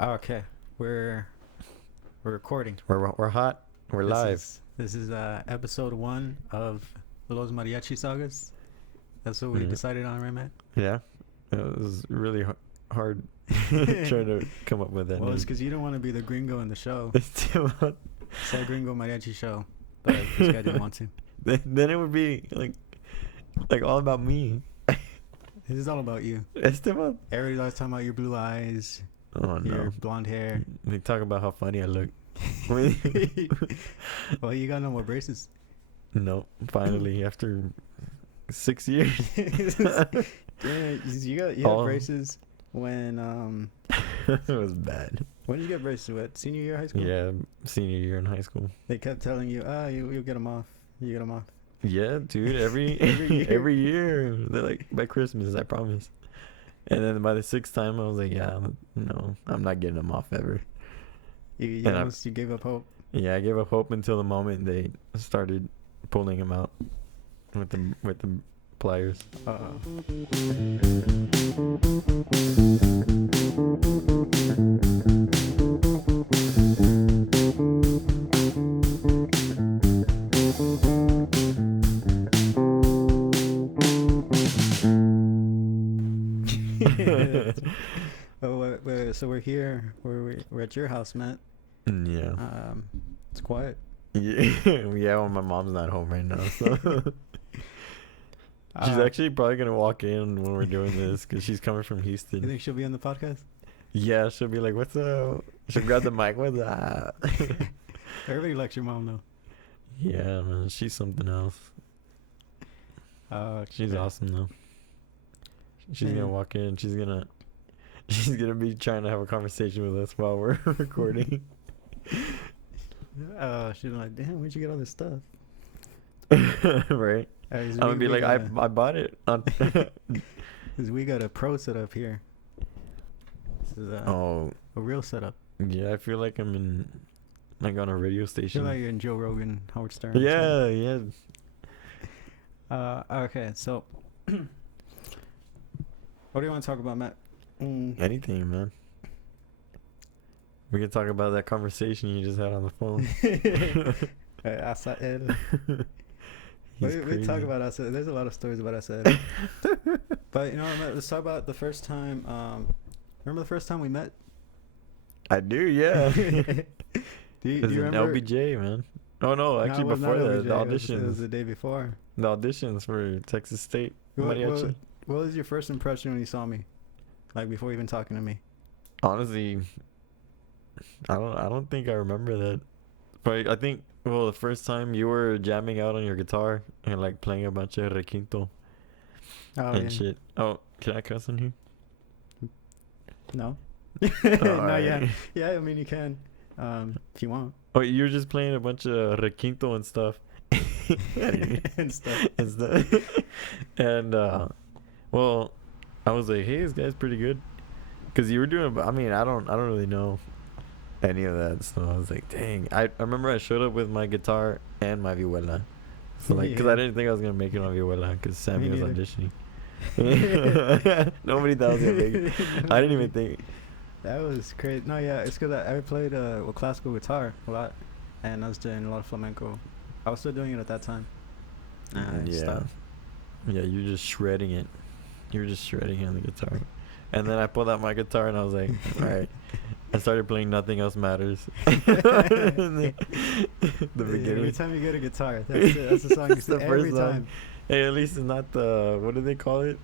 Okay, we're we're recording. We're hot. We're This live. This is episode 1 of Los Mariachi Sagas. That's what we Mhm. decided on, right, Matt? Yeah, it was really hard trying to come up with that. Well, it's name. because you don't want to be the gringo in the show. It's too hot. It's a gringo mariachi show, but this guy didn't want to. Then it would be like all about me. This is all about you. Esteban. Everybody's always talking about your blue eyes, Oh your no. blonde hair. They talk about how funny I look. Well, you got no more braces. No, finally after 6 years. Yeah, you had Oh. braces when It was bad. when did you get braces? What, senior year of high school? Yeah, senior year in high school. They kept telling you, you'll get them off. You get them off. Yeah, dude. Every Every year. every year, they're like by Christmas, I promise. And then by the 6th time, I was like, yeah, no, I'm not getting them off ever. You And almost you gave up hope. Yeah, I gave up hope until the moment they started pulling him out with the pliers. So we're here. We're at your house, Matt. Yeah. It's quiet. Yeah, well, my mom's not home right now, so she's actually probably gonna walk in when we're doing this because she's coming from You Houston. think she'll be on the podcast? Yeah, she'll be like, "What's up?" She'll grab the mic. What's up? Everybody likes your mom, though. Yeah, man, she's something else. She's awesome though. She's gonna Man. walk in. She's gonna be trying to have a conversation with us while we're recording. She's like, damn, where'd you get all this stuff? Right? I'm gonna be like, I bought it. Because we got a pro setup here. This is Oh, a real setup. yeah. I feel like I'm on a radio I feel station. like you're in Joe Rogan, Howard Stern. Yeah, yeah. Okay, so what do you want to talk about, Matt? Anything, man. We can talk about that conversation you just had on the phone. Asad. He's We talk crazy. about Asad. There's a lot of stories about Asad. But, Matt, let's talk about the first time. Remember the first time we met? I do, yeah. do you It was an remember? LBJ, man. Oh no, actually it was before not that, LBJ, the It was auditions, the day before. the auditions for Texas State What- Mariachi. What was your first impression when you saw me? Like, before even talking to me? Honestly, I don't think I remember that. But I think, well, the first time you were jamming out on your guitar and like playing a bunch of requinto Oh, and shit. Oh, can I cuss on here? No. Oh, No, yeah. alright. Yeah, I mean, you can. If you want. Oh, you were just playing a bunch of requinto and stuff. And stuff. and stuff. And well, I was like, hey, this guy's pretty good, because you were doing. I mean, I don't really know any of that, so I was like, dang. I remember I showed up with my guitar and my vihuela, so like, because I Yeah. didn't think I was gonna make it on vihuela, because Sammy Me was neither. auditioning. Nobody thought I was gonna make it. I didn't even think. That was crazy. No, yeah, it's because I played classical guitar a lot, and I was doing a lot of flamenco. I was still doing it at that time. I Yeah, stopped. yeah, you're just shredding it. You were just shredding it on the guitar. And then I pulled out my guitar and I was like, all right. I started playing Nothing Else Matters. The beginning. Every time you get a guitar, that's it. That's the song you That's the sing every first song. time. Hey, at least it's not the, what do they call it?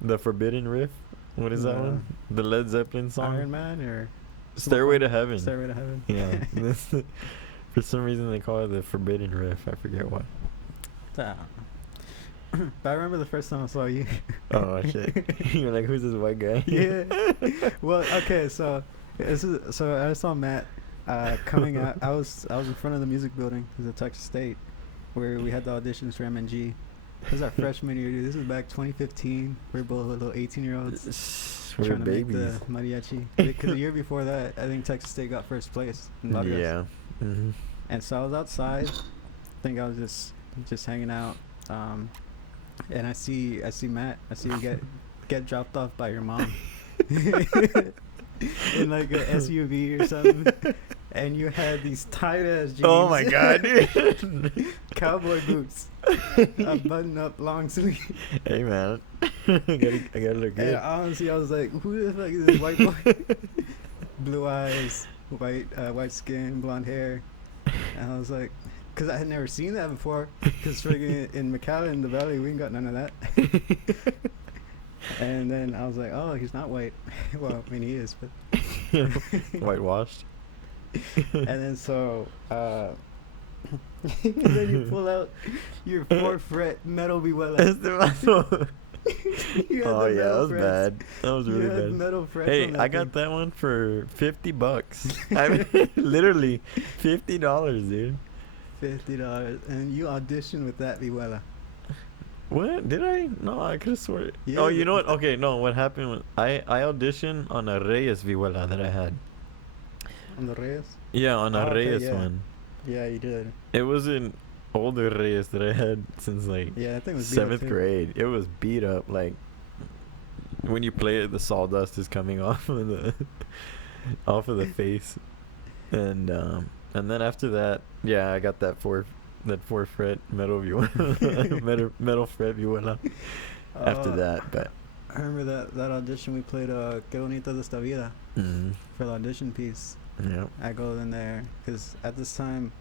The Forbidden Riff? What is that one? The Led Zeppelin song? Iron Man or Stairway to Heaven. Stairway to Heaven. Yeah. For some reason they call it the Forbidden Riff. I forget why. But I remember the first time I saw you. Oh, shit. You're like, who's this white guy? Yeah. Well, okay, so I saw Matt coming out. I was in front of the music building. It was at Texas State, where we had the auditions for MNG. This was our freshman year, dude. This was back 2015. We were both little 18-year-olds We're trying to babies. make the mariachi. Because the year before that, I think Texas State got first place in Vargas. Yeah. Mm-hmm. And so I was outside. I think I was just hanging out. And I see Matt. I see you get dropped off by your mom. in like a SUV or something, and you had these tight ass jeans. Oh my god, dude. Cowboy boots, a button up long sleeve. Hey man, I gotta look And good. honestly, I was like, who the fuck is this white boy? Blue eyes, white skin, blonde hair. And I was like, because I had never seen that before. Because friggin' in McAllen, in the valley, we ain't got none of that. And then I was like, oh, he's not white. Well, I mean, he is, but. Whitewashed. And then so, and then you pull out your 4-fret metal vihuela. You had Oh the yeah, that metal was frets. bad. That was You really had bad. metal frets Hey, on that I got thing. that one for $50. I mean, literally $50, dude. $50, and you auditioned with that vihuela. What did I? No, I could have sworn. Yeah, Oh, you know but- what? Okay, no. What happened was I auditioned on a Reyes vihuela that I had. On the Reyes? Yeah, on a Oh, okay, Reyes yeah. one. Yeah, you did. It was an older Reyes that I had since like Yeah, that thing was beat up, 7th too. grade. It was beat up. Like when you play it, the sawdust is coming off of the face, and then after that, yeah, I got that 4-fret metal vihuela, metal fret vihuela. After Uh, that, but I remember that audition we played Qué Bonita de Esta Vida for the audition piece. yeah, I go in there because at this time,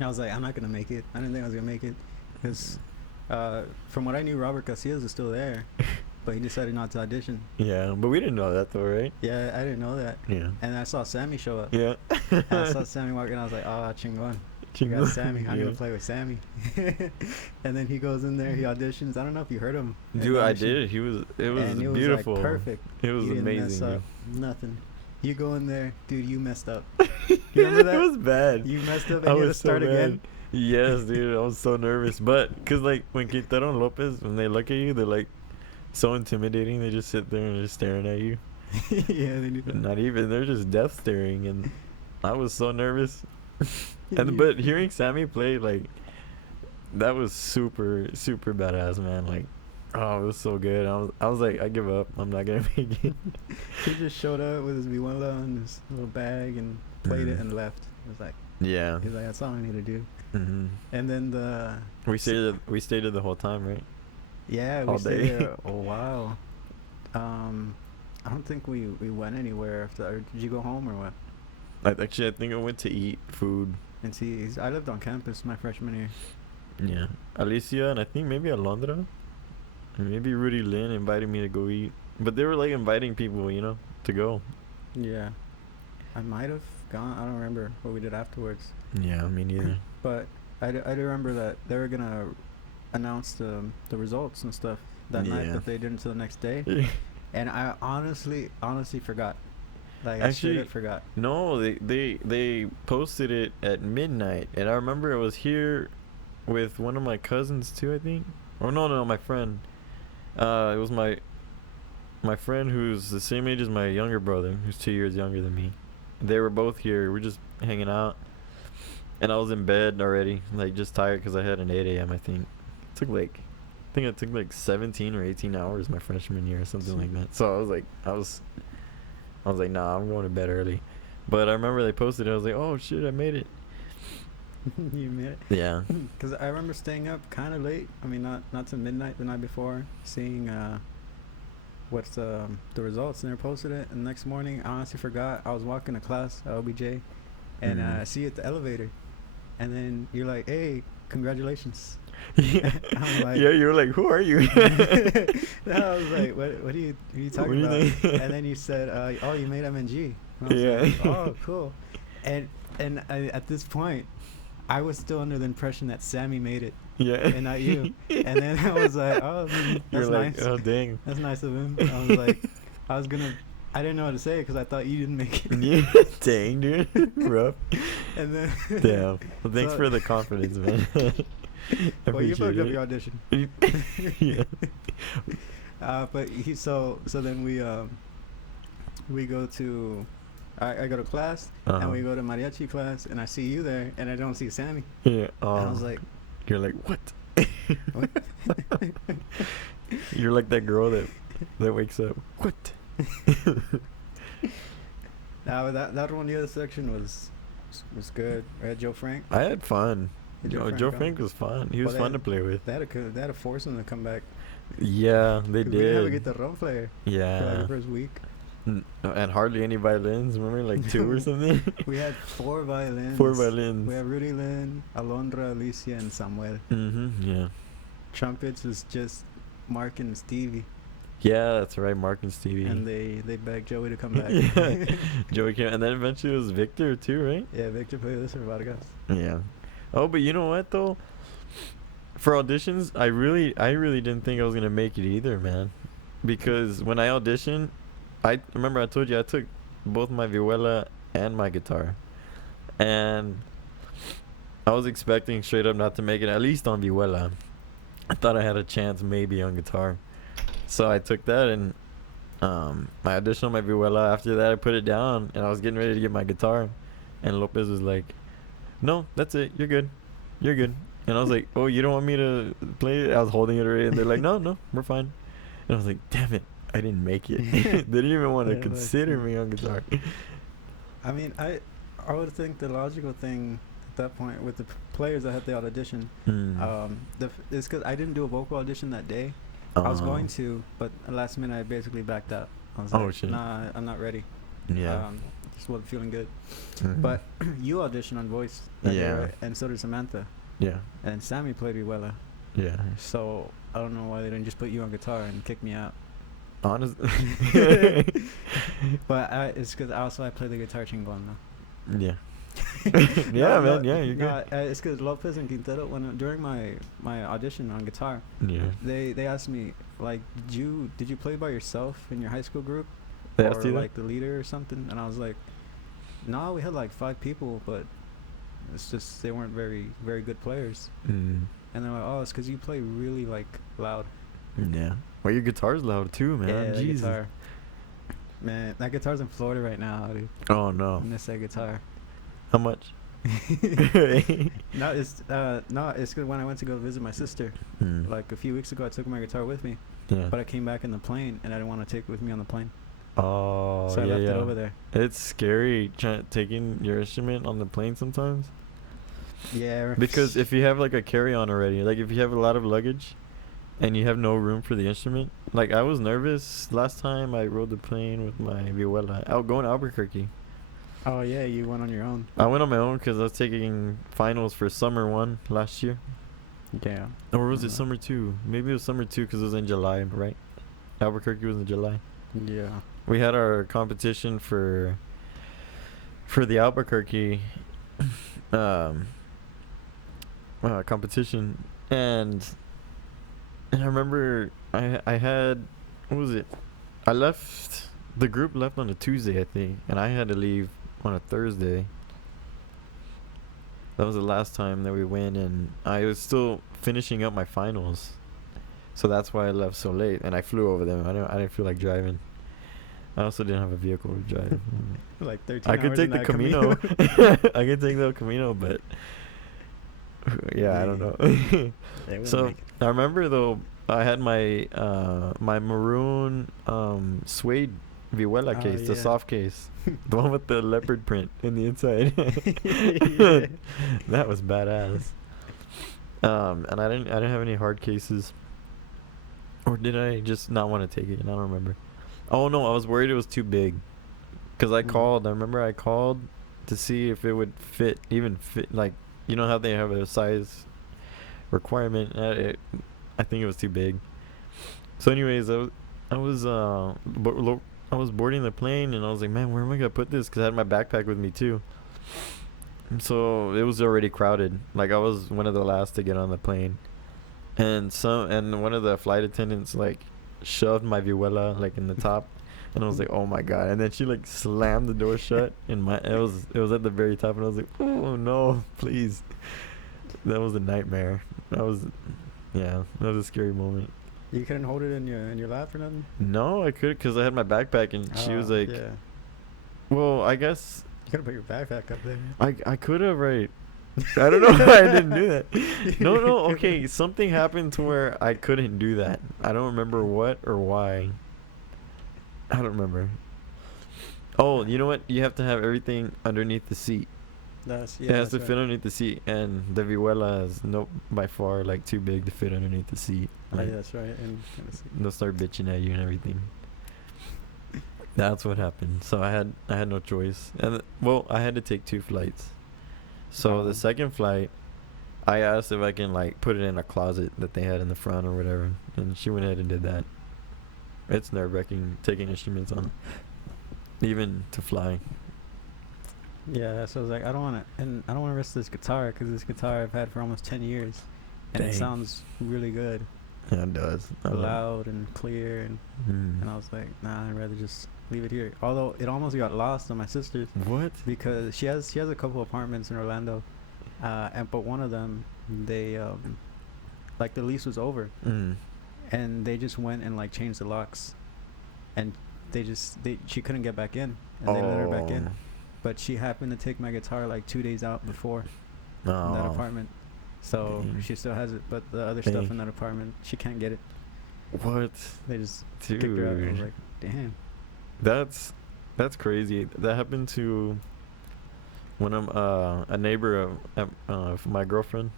I was like, I'm not gonna make it. I didn't think I was gonna make it because from what I knew, Robert Casillas was still there, but he decided not to audition. yeah, but we didn't know that though, right? Yeah, I didn't know that. Yeah, And I saw Sammy show up. yeah. And I saw Sammy walking. I was like, oh, chingon. I got Sammy. I'm Yeah. gonna play with Sammy. And then he goes in there. He auditions. I don't know if you heard him. at Dude, the I audition. did. It was And it beautiful. was like perfect. It was You didn't mess amazing. up. Nothing. You go in there, dude. You messed up. Dude. You remember that? It was bad. You messed up, I and you had to was so start mad. again. Yes, dude. I was so nervous, but cause like when Quintero and Lopez, when they look at you, they're like so intimidating. They just sit there and just staring at you. Yeah, they knew that. Not even. They're just death staring, and I was so nervous. And You- but hearing Sammy play, like, that was super badass, man. Like, oh, it was so good. I was like, I give up. I'm not gonna make it. he just showed up with his vihuela and his little bag and played it Mhm. and left. It was like, Yeah. he's like, that's all I need to do. Hmm. And then the We stayed there the whole time, right? yeah, we all stayed day. there a while. I don't think we went anywhere after. Or did you go home or what? I think I went to eat food. And see, I lived on campus my freshman year. Yeah. Alicia and I think maybe Alondra. And maybe Rudy Lynn invited me to go eat. But they were like inviting people, you know, to go. Yeah, I might have gone. I don't remember what we did afterwards. Yeah, me neither. But I do remember that they were gonna announce the results and stuff that night, Yeah. but they didn't until the next day. And I honestly forgot. Like I Actually, straight up forgot. No, they posted it at midnight, and I remember I was here with one of my cousins too, I think. Or no, my friend. It was my friend who's the same age as my younger brother, who's 2 years younger than me. They were both here. We're just hanging out, and I was in bed already, like just tired because I had an 8 a.m. I think. It took like 17 or 18 hours my freshman year or something like that. So I was like, nah, I'm going to bed early. But I remember they posted it. I was like, oh shit, I made it. You made it. Yeah. Because I remember staying up kind of late. I mean, not to midnight the night before, seeing what's the results, and they posted it. And the next morning, I honestly forgot. I was walking to class at OBJ, and Mhm. I see you at the elevator, and then you're like, "Hey, congratulations." Yeah. I'm like- yeah, you were like, who are you? And I was like, "What are you talking What do you about?" think? And then you said, "Oh, you made MNG." And I was Yeah. like, oh, cool. And at this point, I was still under the impression that Sammy made it Yeah. and not you. And then I was like, oh, You're that's like, nice. oh dang. That's nice of him. I was like, I didn't know what to say because I thought you didn't make it. Yeah, dang, dude. Rough. And then Damn. Well, thanks So- for the confidence, man. well, you fucked up Appreciate your audition. it. Yeah. But so then we go to I go to class and we go to mariachi class and I see you there and I don't see Sammy. Yeah. And I was like, you're like, what? what? You're like that girl that wakes up. What? Now that one, the other section was good. We had Joe Frank. I had fun. Joe come. Frank was fun. He was Well, fun to play with. They had to force him to come back. Yeah, they 'Cause we didn't have a did. guitarra player for like Yeah. the first week. And hardly any violins. Remember, like 2 or something. We had 4 violins. 4 violins. We have Rudy Lynn, Alondra, Alicia, and Samuel. Yeah. Trumpets was just Mark and Stevie, Yeah, that's right. Mark and Stevie. and they begged Joey to come back. Yeah. Joey came, and then eventually it was Victor too, right? Yeah, Victor played this for Vargas. Yeah. Oh, but you know what though? For auditions, I really didn't think I was gonna make it either, man. Because when I auditioned, I remember I told you I took both my vihuela and my guitar, and I was expecting straight up not to make it, at least on vihuela. I thought I had a chance maybe on guitar, so I took that, and I auditioned on my vihuela. After that, I put it down, and I was getting ready to get my guitar, and Lopez was like, "No, that's it. You're good. You're good." And I was like, "Oh, you don't want me to play it?" I was holding it already, and they're like, "No, we're fine." And I was like, "Damn it, I didn't make it." They didn't even want to Yeah, consider me on guitar. I mean, I would think the logical thing at that point with the players that had the audition, is because I didn't do a vocal audition that day. I was going to, but last minute I basically backed out. I was Oh, like, shit. "Nah, I'm not ready." Yeah. Just wasn't feeling good. Mhm. But you auditioned on voice that day, Yeah. right? And so did Samantha. Yeah. And Sammy played Vihuela. Yeah. So I don't know why they didn't just put you on guitar and kick me out. Honest. But it's because I play the guitar chingon now. Yeah. Yeah, man. Yeah, you're No, good. it's because Lopez and Quintero, during my audition on guitar, Yeah. they asked me, like, did you play by yourself in your high school group? They or asked you that? like the leader or something? And I was like, no, we had like 5 people, but it's just they weren't very good players. Mm. And they're like, oh, it's because you play really like loud. Yeah. Well, your guitar's loud too, man. Yeah, that Jesus. guitar. Man, that guitar's in Florida right now, dude. Oh no. I miss that guitar. How much? No, it's good. When I went to go visit my sister, Mm. like a few weeks ago, I took my guitar with me, Yeah. but I came back in the plane and I didn't want to take it with me on the plane, Oh, so I yeah, left yeah. it over there. It's scary taking your instrument on the plane sometimes. Yeah. Because if you have like a carry-on already, like if you have a lot of luggage and you have no room for the instrument, like I was nervous last time I rode the plane with my vihuela out going to Albuquerque. Oh yeah, you went on your own. I went on my own because I was taking finals for summer 1 last year. Yeah. Or was it summer 2? Maybe it was summer 2 because it was in July, right? Albuquerque was in July. Yeah. We had our competition for the Albuquerque competition, and I remember I had, what was it? The group left on a Tuesday, I think, and I had to leave on a Thursday. That was the last time that we went, and I was still finishing up my finals, so that's why I left so late. And I flew over them. I didn't feel like driving. I also didn't have a vehicle to drive. Like 13 I could hours take in the that Camino. I could take the Camino, but yeah, I don't know. They wouldn't So make it. I remember though, I had my my maroon suede vihuela Oh, case, the yeah. soft case, the one with the leopard print in the inside. Yeah. That was badass. And I didn't have any hard cases, or did I just not want to take it? I don't remember. Oh no, I was worried it was too big, cause I Mm. called. I remember I called to see if it would fit, like, you know how they have a size requirement. I think it was too big. So anyways, I was boarding the plane, and I was like, man, where am I gonna put this? Cause I had my backpack with me too. And so it was already crowded. Like I was one of the last to get on the plane, and one of the flight attendants like shoved my vihuela like in the top, and I was like, oh my god. And then she like slammed the door shut, and it was at the very top, and I was like, oh no, please. That was a nightmare. That was a scary moment. You couldn't hold it in your lap or nothing. No, I could, because I had my backpack, and she was like, yeah. well, I guess You gotta put your backpack up there. I could have, right? I don't know why I didn't do that. No, okay, something happened to where I couldn't do that. I don't remember what or why. I don't remember. Oh, you know what? You have to have everything underneath the seat. That's It has to fit underneath the seat, and the vihuela is by far like too big to fit underneath the seat. Oh, Like, yeah, that's right. And they'll start bitching at you and everything. That's what happened. So I had no choice, and well, I had to take 2 flights. So the second flight, I asked if I can like put it in a closet that they had in the front or whatever, and she went ahead and did that. It's nerve-wracking taking instruments on, even to fly. yeah, so I was like, I don't want to risk this guitar because this guitar I've had for almost 10 years, and it Dang. sounds really good, Yeah, it does. I love loud and clear, and it. I was like, nah, I'd rather just leave it here. Although it almost got lost on my sister's What? because she has a couple apartments in Orlando, but one of them they like the lease was over, and they just went and like changed the locks, and she couldn't get back in, and they let her back in. But she happened to take my guitar like 2 days out before in that apartment. So Dang. she still has it, but the other Dang. stuff in that apartment, she can't get it. What? They just Dude. kicked her out. I was like, damn. That's crazy. That happened to one of a neighbor of my girlfriend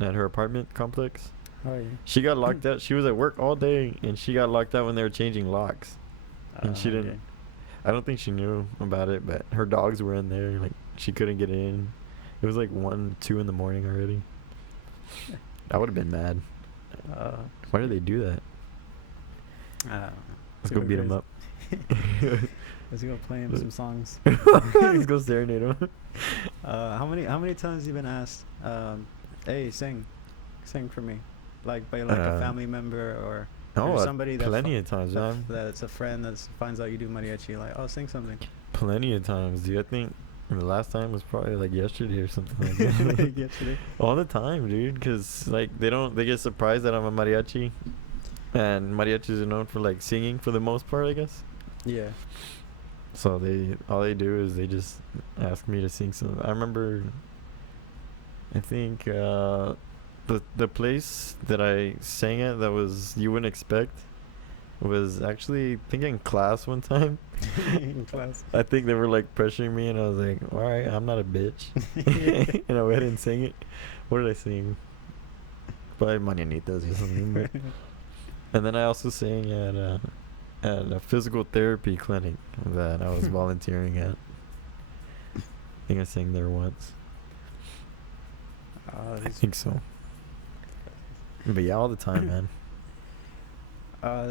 at her apartment complex. Oh, yeah. She got locked out. She was at work all day, and she got locked out when they were changing locks. And she didn't. Okay. I don't think she knew about it, but her dogs were in there. Like, she couldn't get in. It was like 1, 2 in the morning already. I would have been mad. Why did they do that? Let's go beat them up. Let's go play him some songs. Let's go serenade him. How many times you been asked, hey, sing for me, like by like a family member or somebody that plenty of times, man. that's a friend that finds out you do mariachi, like, oh, sing something. Plenty of times, dude. I think the last time was probably like yesterday or something like that. Like yesterday. All the time, dude. Because like they get surprised that I'm a mariachi, and mariachis are known for like singing for the most part, I guess. Yeah. So all they do is they just ask me to sing some. I remember, I think the place that I sang at that was you wouldn't expect was actually, I think, in class one time. In class. I think they were like pressuring me, and I was like, all right, I'm not a bitch. And I went ahead and sang it. What did I sing? Probably Mañanitas or something. But and then I also sang at a physical therapy clinic that I was volunteering at. I think I sang there once. I think so. But yeah, all the time, man.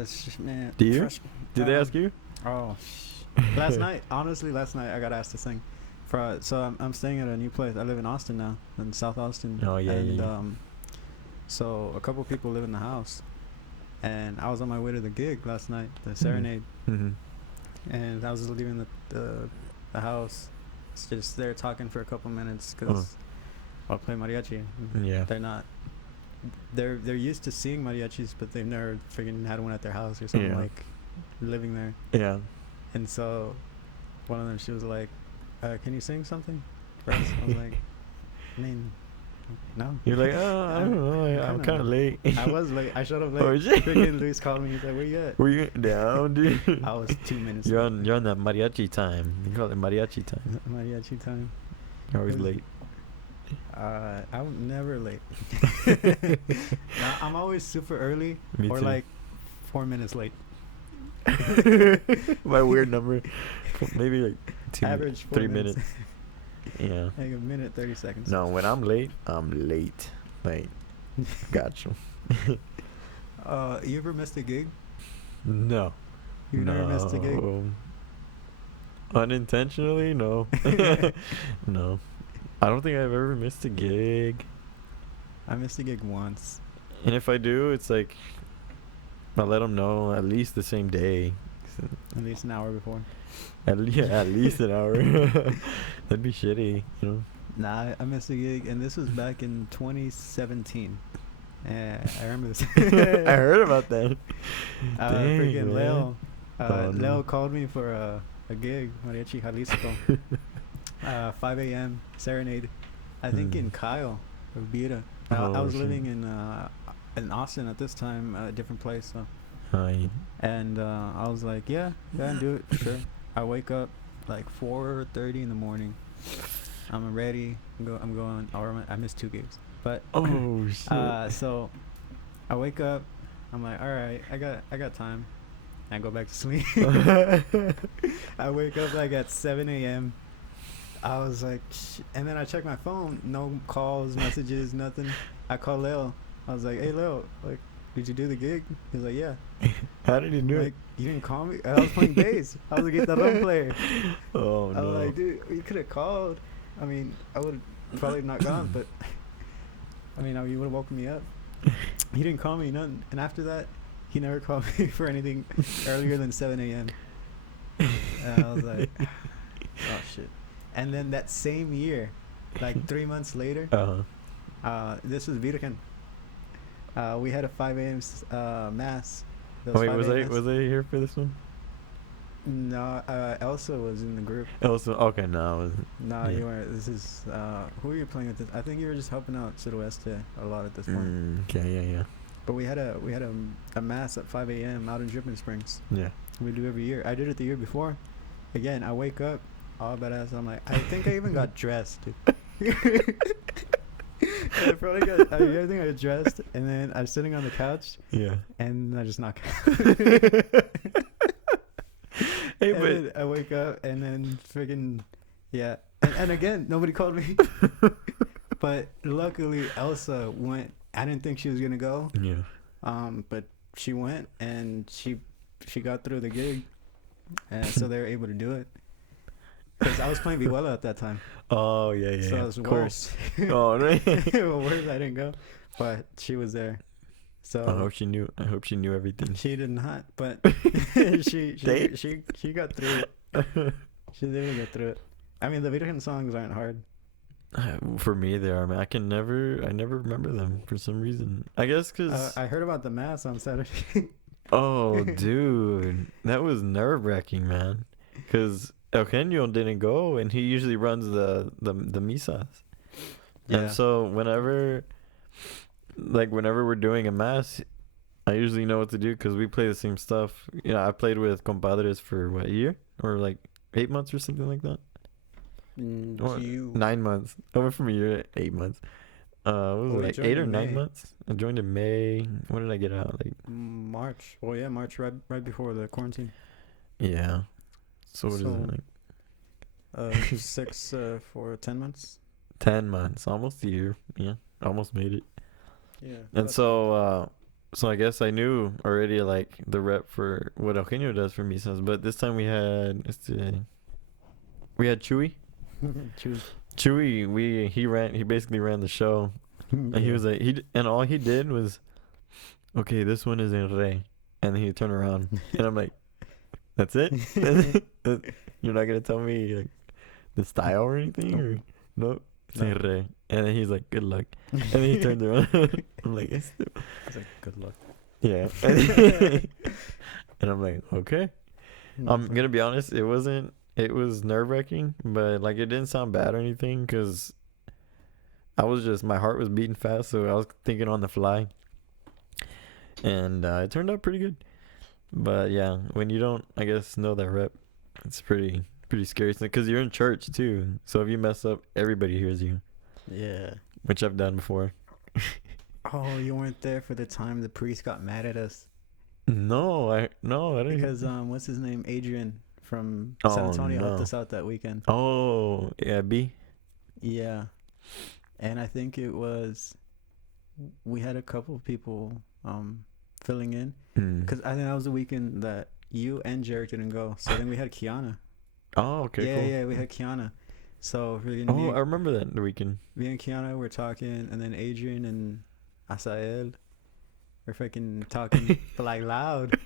It's just, man. Do you? Did they ask you? Oh, last night I got asked to sing. So I'm staying at a new place. I live in Austin now, in South Austin. Oh, yeah, and, yeah. So a couple people live in the house, and I was on my way to the gig last night, the serenade, and I was leaving the house. It's just there talking for a couple minutes because I'll play mariachi. Yeah. They're not. They're used to seeing mariachis, but they've never freaking had one at their house or something, like living there. Yeah. And so one of them, she was like, can you sing something for us? I was like, I mean, no. You're like, oh, I don't know. I'm kind of late. I was late. I showed up late. Oh, shit. Freaking Luis called me. He's like, where you at? Were you down, dude? I was 2 minutes You're late. on that mariachi time. You call it mariachi time. Mariachi time. You're always late. I'm never late. I'm always super early. Me or too. like 4 minutes late. My weird number. Maybe like Average 4 3 minutes. Yeah. Like a minute, 30 seconds. No, when I'm late, I'm late. Like, gotcha. You ever missed a gig? No. You never missed a gig? Unintentionally? No. No. I don't think I've ever missed a gig. I missed a gig once. And if I do, it's like, I let them know at least the same day. At least an hour before. At least an hour. That'd be shitty, you know? Nah, I missed a gig, and this was back in 2017. I remember this. I heard about that. Dang, Freaking Leo. Oh, no. Leo called me for a gig, Mariachi Jalisco. 5 a.m. serenade. I think in Kyle or Bira. I was living in Austin at this time, a different place. So Hi. And I was like, yeah, do it, sure. I wake up like 4:30 in the morning. I'm ready. I'm going. Or I missed 2 gigs, but Oh shit. so I wake up. I'm like, all right, I got time. I go back to sleep. I wake up like at 7 a.m. I was like, and then I check my phone. No calls, messages, nothing. I call Leo. I was like, hey Leo, like, did you do the gig? He's like, yeah. How did he do Like, you didn't call me? I was playing bass. I was a guitar player. it? Oh I was no. like, dude, you could have called. I mean, I would have probably not gone, but I mean, you would have woken me up. He didn't call me, nothing. And after that, he never called me for anything earlier than 7 a.m. And I was like, oh shit. And then that same year, like 3 months later, this was Virgen. We had a 5 a.m. Mass. Wait, 5 was a.m. I mass. was I here for this one? No, Elsa was in the group. Also, okay, no, I wasn't. No, Yeah. you weren't. This is who were you playing with? I think you were just helping out Sudoeste a lot at this point. Okay, yeah. But we had a mass at 5 a.m. out in Dripping Springs. Yeah. We do every year. I did it the year before. Again, I wake up all badass. I'm like, I think I even got dressed, dude. I probably got. I think I got dressed, and then I was sitting on the couch, Yeah. and I just knock out. Hey, And but then I wake up, and then freaking, yeah. And again, nobody called me. But luckily, Elsa went. I didn't think she was gonna go. yeah. But she went, and she got through the gig, and so they were able to do it. Because I was playing Vihuela at that time, Oh yeah. so it was Cool. worse. Oh right. Well, worse, I didn't go, but she was there. So I hope she knew. I hope she knew everything. she did not, but she got through it. She did get through it. I mean, the Virgen songs aren't hard. For me, they are. Man, I never remember them for some reason. I guess because. I heard about the mass on Saturday. Oh, dude, that was nerve wracking, man. Because Eugenio didn't go, and he usually runs the misas. Yeah. And so whenever we're doing a mass, I usually know what to do because we play the same stuff. You know, I played with compadres for what, a year or like 8 months or something like that. Or You 9 months. I went from a year to 8 months. What was Oh, it, you like joined 8 or in 9 May. months? I joined in May. When did I get out? Like, March. Oh yeah, March right before the quarantine. yeah. So what is So- it like? 6 for 10 months. 10 months, almost a year. Yeah, almost made it. Yeah. And so I guess I knew already like the rep for what Eugenio does for Misas, but this time we had Chewy. Choose. Chewy, he basically ran the show. And he was like and all he did was, okay, this one is in re, and then he turned around and I'm like, that's it? You're not gonna tell me like the style or anything or nope. It's in re. And then he's like, good luck. And then he turned around. I'm like, It's like good luck. yeah. And I'm like, okay. I'm gonna be honest, it was nerve wracking, but like it didn't sound bad or anything because my heart was beating fast, so I was thinking on the fly, and it turned out pretty good. But yeah, when you don't, I guess, know that rep, it's pretty scary because you're in church too. So if you mess up, everybody hears you, Yeah. which I've done before. Oh, you weren't there for the time the priest got mad at us No, I didn't. because what's his name, Adrian from Oh, San Antonio helped no. us out that weekend. Oh yeah, B. Yeah, and I think it was we had a couple of people filling in because I think that was the weekend that you and Jared didn't go. So then we had Kiana. Oh, okay, yeah, cool. yeah, we had Kiana. So Oh, I remember that the weekend. me and Kiana were talking, and then Adrian and Asael were freaking talking like loud,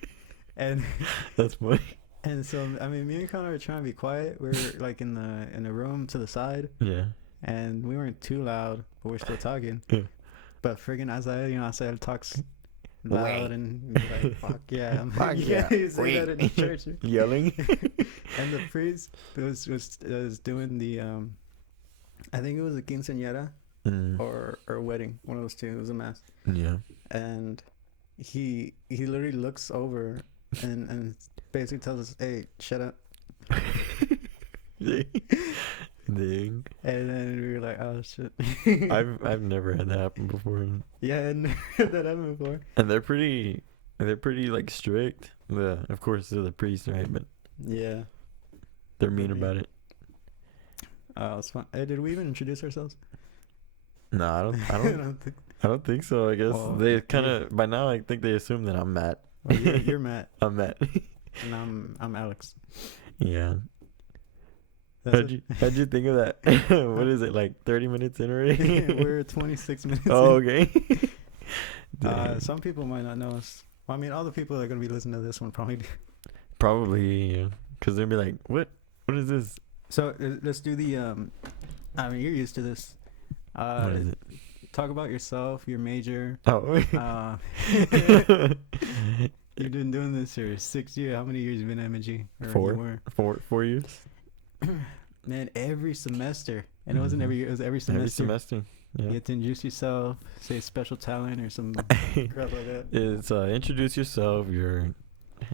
and That's funny. and so I mean, me and Connor were trying to be quiet. We were like in the room to the side, Yeah. and we weren't too loud, but we're still talking. Yeah. But freaking Asael, Asael talks loud and he's like, fuck yeah, Fuck yeah. you say that in the church. Yelling. And the priest was doing the I think it was a quinceañera or a wedding, one of those two. It was a mass, Yeah. and he literally looks over and basically tells us, "Hey, shut up." Dang. And then we were like, "Oh shit." I've never had that happen before. Yeah, and that happened before. And they're pretty like strict. Of course they're the priests, right? But Yeah. they're mean Pretty. about it. It's fun. Hey, did we even introduce ourselves? No, I don't think. I don't think so. I guess Well, they kind of by now I think they assume that I'm Matt. Well, you're Matt, I'm Matt. and I'm Alex. Yeah. That's How'd you think of that? What is it, like 30 minutes in already? We're 26 minutes. Oh, in. okay. Dang. Some people might not know us. Well, I mean, all the people that are gonna be listening to this one probably do. Probably, yeah. Because they'll be like, what is this? So let's do the. I mean, you're used to this. What is it? Talk about yourself, your major. Oh. You've been doing this for 6 years. How many years you been at M&G? Four years. Man, every semester, and it wasn't every year. It was every semester. Every semester. Yeah. You have to introduce yourself, say special talent or some crap like that. It's introduce yourself.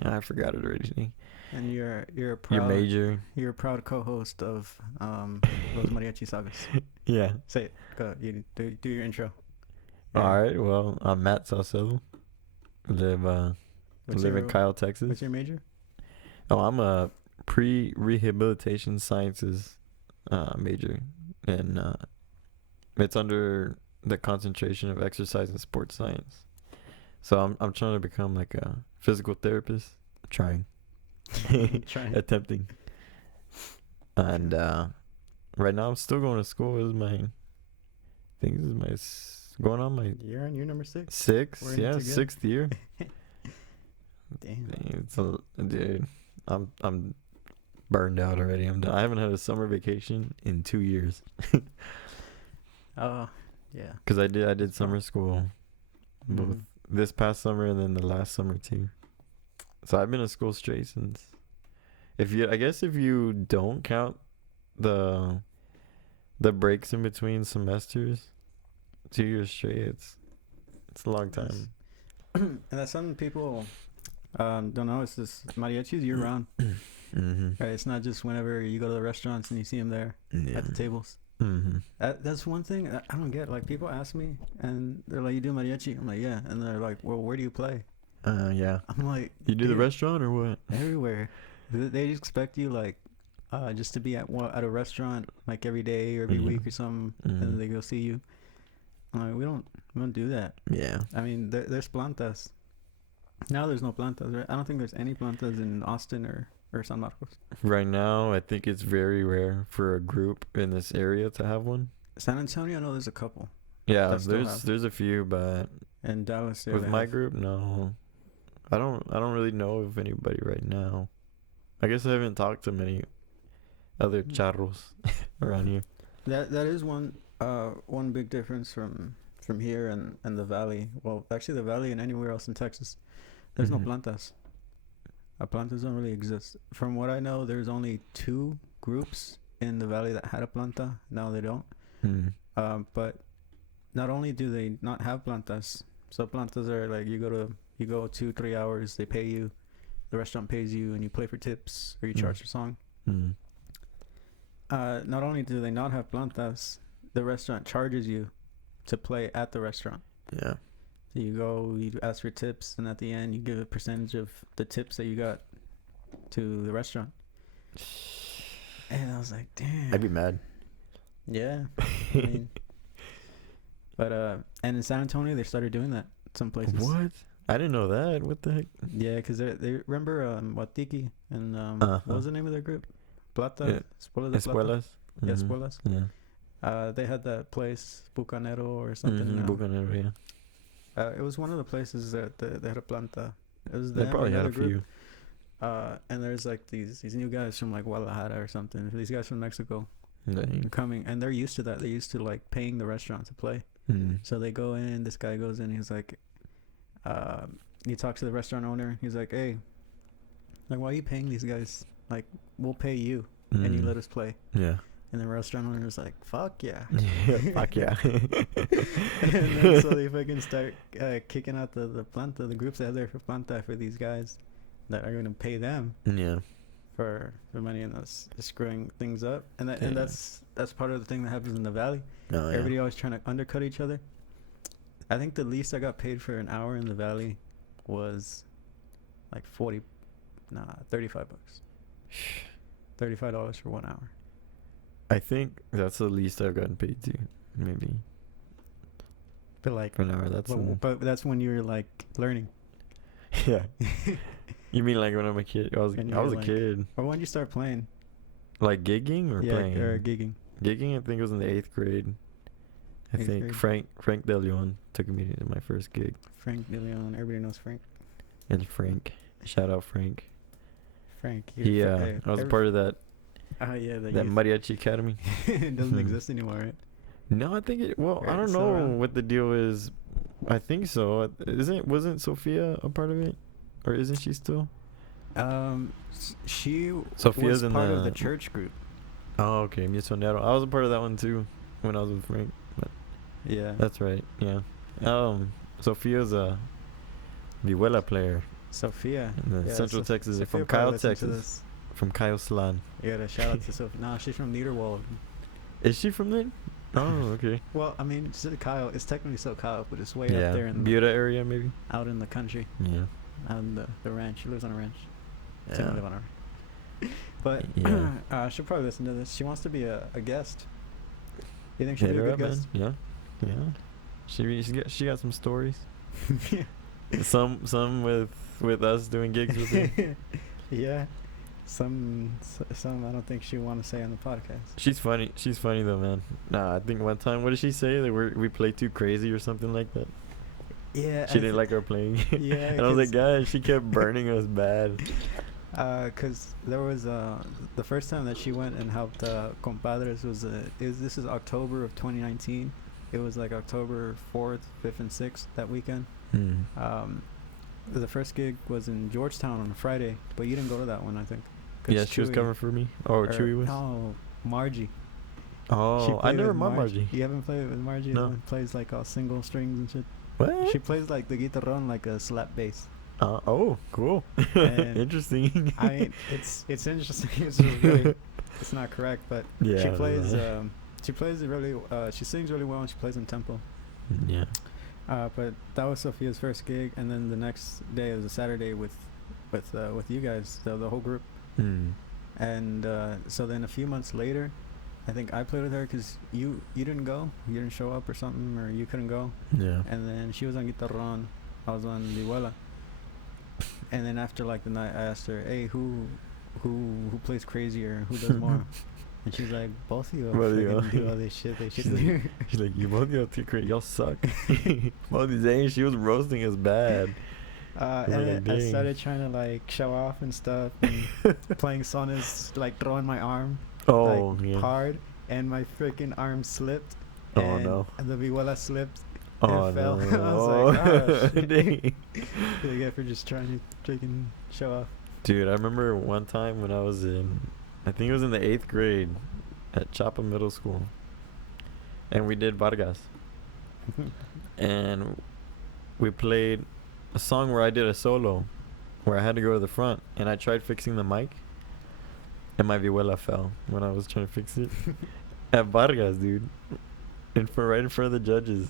I forgot it already. And you're a proud Your major. You're a proud co-host of those Mariachi Sagas. Yeah. Say it. Go. You do your intro. All right. Well, I'm Matt Salcedo. Live in Kyle, Texas. What's your major? Oh, I'm a pre-rehabilitation sciences major, and it's under the concentration of exercise and sports science. So I'm trying to become like a physical therapist. Trying. Attempting. And right now I'm still going to school. Going on my You're on year number 6. sixth. Yeah, 6th year. Damn. Dude, I'm burned out already. I'm done. I haven't had a summer vacation in 2 years. Oh, yeah. Because I did summer school, both this past summer and then the last summer too. So I've been at school straight since. If you don't count the breaks in between semesters, 2 years straight, it's a long time. And that's something people don't know. It's this mariachi's year round. Mm-hmm. Right? It's not just whenever you go to the restaurants and you see them there at the tables. Mm-hmm. That's one thing I don't get. Like, people ask me and they're like, "You do mariachi?" I'm like, "Yeah." And they're like, "Well, where do you play?" Yeah. I'm like, You do the restaurant or what? Everywhere. They expect you like just to be at a restaurant like every day or every week or something, and they go see you. I'm like, we don't do that. Yeah. I mean, there's plantas. Now there's no plantas, right? I don't think there's any plantas in Austin or San Marcos. Right now, I think it's very rare for a group in this area to have one. San Antonio, I know there's a couple. Yeah, there's a few, but in Dallas, with my group, no. I don't really know of anybody right now. I guess I haven't talked to many other charros around here. That is one big difference from here and the valley. Well, actually, the valley and anywhere else in Texas, there's no plantas. Plantas don't really exist. From what I know, there's only 2 groups in the valley that had a planta. Now they don't. But not only do they not have plantas, so plantas are like you go 2-3 hours, they pay you, the restaurant pays you, and you play for tips or you charge for song. Not only do they not have plantas, the restaurant charges you to play at the restaurant. Yeah. So you go, you ask for tips, and at the end you give a percentage of the tips that you got to the restaurant. And I was like, damn. I'd be mad. Yeah. I mean, but and in San Antonio they started doing that some places. What? I didn't know that. What the heck? Yeah, because they remember Watiki and what was the name of their group? Plata. Espuelas. Yeah, Espuelas. Yeah. They had that place Bucanero or something. Bucanero, yeah. It was one of the places that they had a planta. It was They probably had a few. And there's like these new guys from like Guadalajara or something. These guys from Mexico. Dang. Coming, and they're used to that. They're used to like paying the restaurant to play. So they go in, this guy goes in, he's like he talks to the restaurant owner, he's like, "Hey, like, why are you paying these guys? Like, we'll pay you and you let us play." Yeah. And the restaurant owner was like, "Fuck yeah!" Yeah, fuck yeah. And then so they fucking start kicking out the planta, the groups that are there for planta for these guys that are gonna pay them Yeah. for the money, and that's screwing things up. And Yeah. that's part of the thing that happens in the valley. No, yeah. Everybody always trying to undercut each other. I think the least I got paid for an hour in the valley was like 35 bucks. $35 for 1 hour. I think that's the least I've gotten paid to. Maybe But like, for an hour. That's but that's when you're like learning. yeah. You mean like when I'm a kid? I was And a like- kid. Or when you start playing. Like gigging or playing? Or gigging. Gigging, I think it was in the 8th grade. I Eighth think grade. Frank De Leon took me to my first gig. Frank DeLeon. Everybody knows Frank. And Frank, shout out Frank. Frank. He I was a part of that Yeah, that Mariachi Academy. It doesn't exist anymore, right? No, I think it. Well, I Right, don't it's still know around. what the deal is. I think so. Wasn't Sophia a part of it, or isn't she still? She Sophia's was in part of the the- church group. Oh, okay, Misionero. I was a part of that one too when I was with Frank. But Yeah. that's right. Yeah. Sophia's a vihuela player Sophia. in the Yeah, Central Texas. Sophia From probably Kyle, listens to Texas. this. From Kyle Slan. You gotta shout out to Sophia. No, she's from Niederwald. Is she from there? Oh, okay. Well, I mean, Kyle. It's technically still Kyle, but it's way Yeah, up there in Buda area maybe. out in the country, Yeah. out in the ranch. She lives on a ranch. She don't Yeah. live on a ranch. But Yeah. she'll probably listen to this. She wants to be a guest. You think she'll Hit be a her good up, man. guest? Yeah. Yeah. She got some stories. Yeah. Some with us doing gigs with her. Yeah. Some I don't think she want to say on the podcast. She's funny. She's funny though, man. Nah, I think one time, what did she say? That we played too crazy or something like that. Yeah. She didn't like our playing. Yeah, And I was like, 'cause- guys, she kept burning us bad. Cause there was the first time that she went and helped compadres this is October of 2019. It was like October 4th, 5th, and 6th that weekend. The first gig was in Georgetown on a Friday, but you didn't go to that one, I think. 'Cause Yeah, she was Chewy- covering for me. Or Chewy was. No, Margie. She Oh, I played never with met Margie. You haven't played with Margie? No. The one plays like all single strings and shit. What? She plays like the guitarron, like a slap bass. Oh, cool. And Interesting. I mean, it's interesting. It's just really, it's not correct, but Yeah. she I plays. know. She plays really. She sings really well, and she plays in tempo. Yeah. But that was Sophia's first gig, and then the next day was a Saturday with you guys, the whole group. And so then a few months later, I think I played with her because you didn't go, you didn't show up or something, or you couldn't go. Yeah. And then she was on guitarron, I was on vihuela. And then after like the night, I asked her, "Hey, who plays crazier? Who does more?" And she's like, "Both of you Both of you. freaking do all this shit they She's shouldn't do." She's like, you both y'all too crazy. Y'all suck. Both these days, she was roasting us bad. And like, then I dang. started trying to like show off and stuff, and playing sonas, like throwing my arm Oh, like yeah. hard, and my freaking arm slipped. Oh, and no. The vihuela slipped. Oh, it fell. no. I was like, "Oh, shit." Dang. Yeah, for just trying to freaking show off. Dude, I remember one time when I was I think it was in the 8th grade at Chapa Middle School. And we did Vargas. And we played a song where I did a solo, where I had to go to the front. And I tried fixing the mic. And my vihuela fell when I was trying to fix it. At Vargas, dude. Right in front of the judges.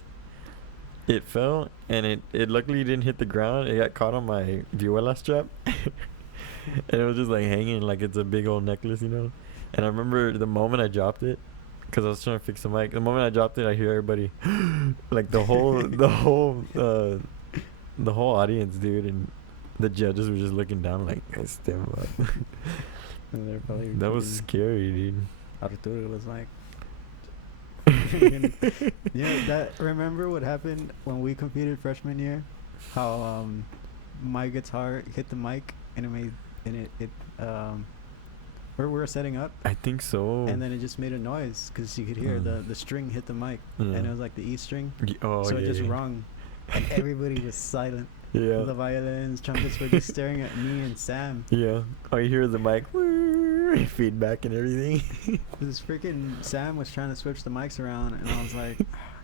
It fell, and it luckily didn't hit the ground. It got caught on my vihuela strap. And it was just like hanging like it's a big old necklace, you know. And I remember the moment I dropped it, because I was trying to fix the mic. The moment I dropped it, I hear everybody, like the whole audience, dude, and the judges were just looking down like, "Step up." And they're probably That was freaking- scary, dude. Arturo was like, remember what happened when we competed freshman year? How my guitar hit the mic and where we were setting up, I think so. and then it just made a noise because you could hear the string hit the mic, Yeah. and it was like the E string, Oh, so yeah, it just yeah. rung, and everybody was silent. Yeah. The violins, trumpets were just staring at me and Sam. Yeah. All you hear is the mic feedback and everything. This freaking Sam was trying to switch the mics around, and I was like,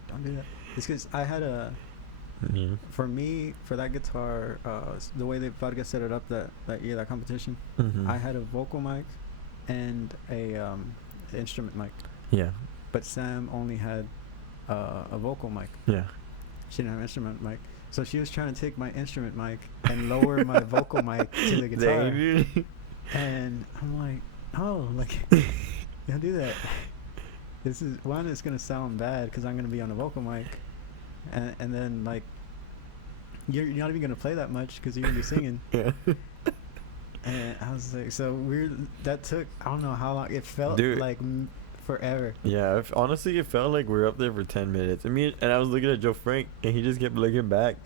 don't do that. It's because I had a, Yeah. for me, for that guitar, the way they Vargas set it up that year, that competition, Mm-hmm. I had a vocal mic and a instrument mic. Yeah. But Sam only had a vocal mic. Yeah. She didn't have an instrument mic. So she was trying to take my instrument mic and lower my vocal mic to the guitar. And I'm like, oh, like, don't do that. This is, one, it's going to sound bad because I'm going to be on the vocal mic. And then, like, you're not even going to play that much because you're going to be singing. Yeah. And I was like, so weird. That took, I don't know how long. It felt Dude. like forever. Yeah, honestly, it felt like we were up there for 10 minutes. I mean, and I was looking at Joe Frank, and he just kept looking back.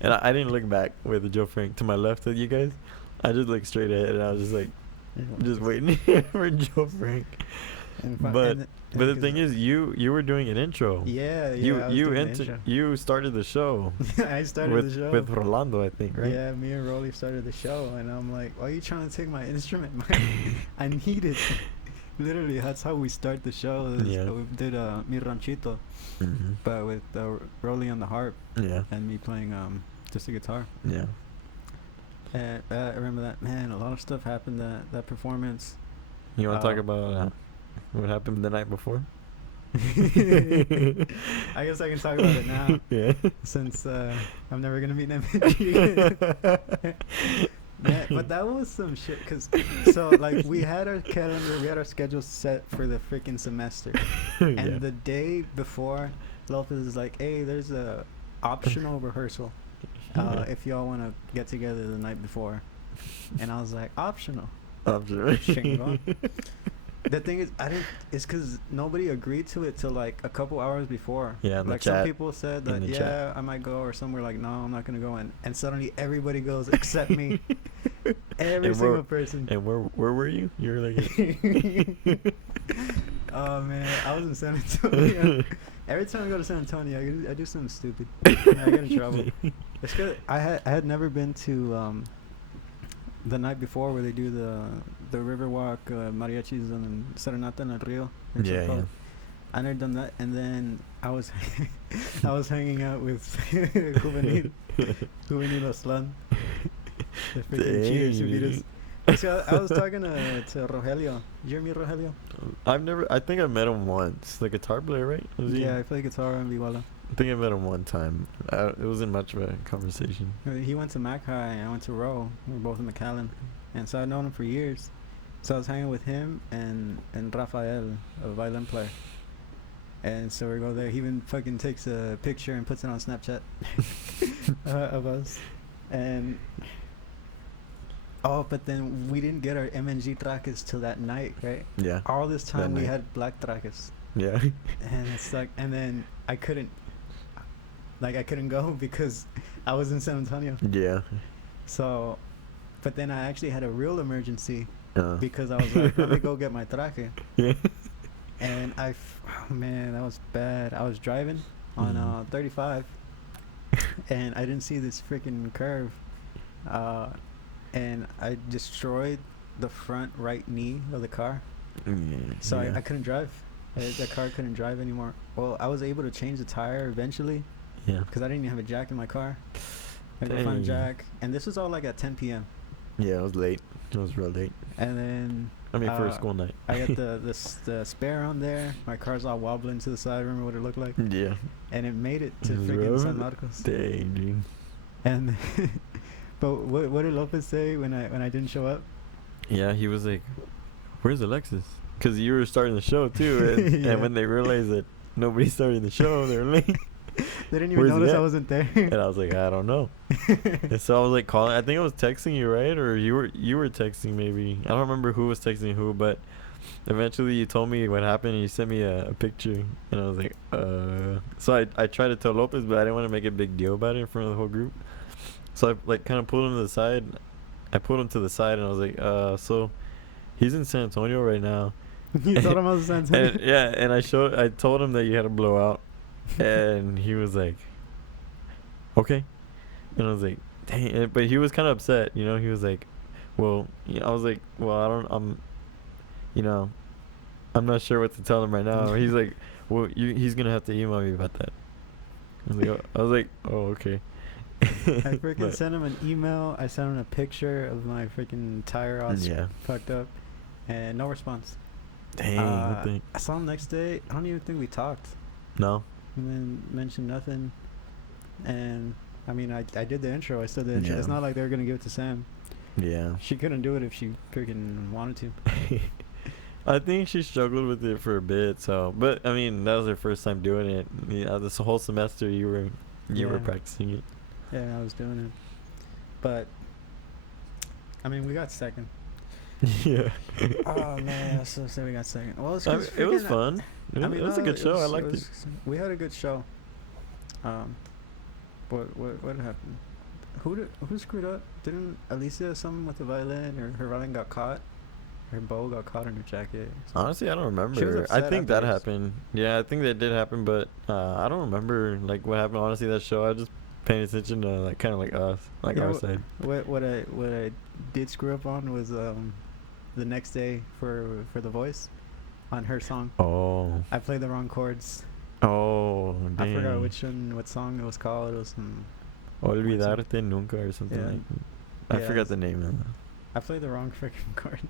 And I didn't look back with Joe Frank to my left of you guys. I just looked straight ahead, and I was just like, just waiting for Joe Frank. But the thing is, you were doing an intro. Yeah, I was doing the intro. You started the show. I started with, the show. with Rolando, I think, right? Yeah, me and Rolly started the show, and I'm like, why are you trying to take my instrument mic? I need it. Literally, that's how we start the show. Yeah. We did Mi Ranchito, Mm-hmm. but with Rolly on the harp Yeah. and me playing just the guitar. Yeah. And I remember that, man, a lot of stuff happened that performance. You want to talk about what happened the night before? I guess I can talk about it now. Yeah. Since I'm never going to meet MG. Yeah, but that was some shit, so like we had our calendar, we had our schedule set for the freaking semester, and Yeah. the day before, Lopez is like, hey, there's a optional rehearsal if y'all want to get together the night before, and I was like, optional. Chingon. The thing is, it's because nobody agreed to it till like a couple hours before. Yeah, in the like some chat. people said that, In the yeah, chat. I might go, or some were like, no, I'm not gonna go, and suddenly everybody goes except me. Every And single person. And where were you? You were like, Oh man, I was in San Antonio. Every time I go to San Antonio, I do something stupid. And I get in trouble. It's good. I had never been to the night before where they do the Riverwalk mariachis and serenata en el río. Yeah. I never done that, and then I was hanging out with Juvenil Aslan. The freaking cheaters who beat us. So I was talking to Rogelio. Did you hear me, Rogelio? I think I met him once. The guitar player, right? Was he? Yeah, I play guitar in Viwala. I think I met him one time. It wasn't much of a conversation. He went to Mac High, and I went to Rowe. We were both in McAllen, and so I'd known him for years. So I was hanging with him and Rafael, a violin player. And so we go there. He even fucking takes a picture and puts it on Snapchat of us. And but then we didn't get our MNG trajes till that night, right? Yeah. All this time we night. had black trajes. Yeah. And it's like, and then I couldn't go because I was in San Antonio. Yeah. So, but then I actually had a real emergency Uh. because I was like, let me go get my traje. Yeah. And man, that was bad. I was driving on 35, and I didn't see this freaking curve, and I destroyed the front right knee of the car. So I couldn't drive. The car couldn't drive anymore. Well, I was able to change the tire eventually. Yeah. Because I didn't even have a jack in my car. I had to find a jack, and this was all like at 10 p.m. Yeah, it was late. It was real late. And then I mean, for a school night. I got the spare on there. My car's all wobbling to the side. Remember what it looked like? Yeah. And it made it to It was freaking rough. San Marcos. Dang, dude. And but what did Lopez say when I didn't show up? Yeah, he was like, "Where's Alexis?" Because you were starting the show too, and, Yeah. and when they realized that nobody's starting the show, they were like, They didn't even Where's he notice at? I wasn't there. and I was like, I don't know. And so I was like calling. I think I was texting you, right? Or you were texting maybe. I don't remember who was texting who, but eventually you told me what happened and you sent me a picture, and I was like, So I tried to tell Lopez, but I didn't want to make a big deal about it in front of the whole group. So I like kind of pulled him to the side. I pulled him to the side and I was like, so he's in San Antonio right now. You told him I was in San Antonio. And, yeah, and I told him that you had a blowout, and he was like, okay. And I was like, dang, but he was kind of upset. You know, he was like, well, I was like, well, I don't, you know, I'm not sure what to tell him right now. He's like, well, he's gonna have to email me about that. I was like, oh, okay. I freaking But sent him an email. I sent him a picture of my freaking tire all yeah, fucked up, and no response. dang, what the, I saw him next day. I don't even think we talked. no, And then mentioned nothing. And I mean, I did the intro. I still did the intro. Yeah. It's not like they were gonna give it to Sam. yeah. She couldn't do it if she freaking wanted to. I think she struggled with it for a bit. So, but I mean, that was her first time doing it. Yeah, this whole semester you were Yeah. practicing it. Yeah, I was doing it. But I mean, we got second. Yeah. Oh man, I was so sad we got second. Well, it's I mean, it was freaking- fun. It was a good show. I liked it. We had a good show. What happened? Who screwed up? Didn't Alicia have something with the violin, or her violin got caught? Her bow got caught in her jacket. Honestly, I don't She was remember. I upset think that afterwards. happened. Yeah, I think that did happen, but I don't remember like what happened. Honestly, that show, I just paying attention to like kind of like us, like Yeah, our wh- side. What I did screw up on was the next day for The Voice, on her song. Oh, I played the wrong chords. oh, dang. I forgot what song it was called. It was some. Olvidarte nunca or something Yeah. like. I Yeah, forgot the name of it. I played the wrong freaking chords.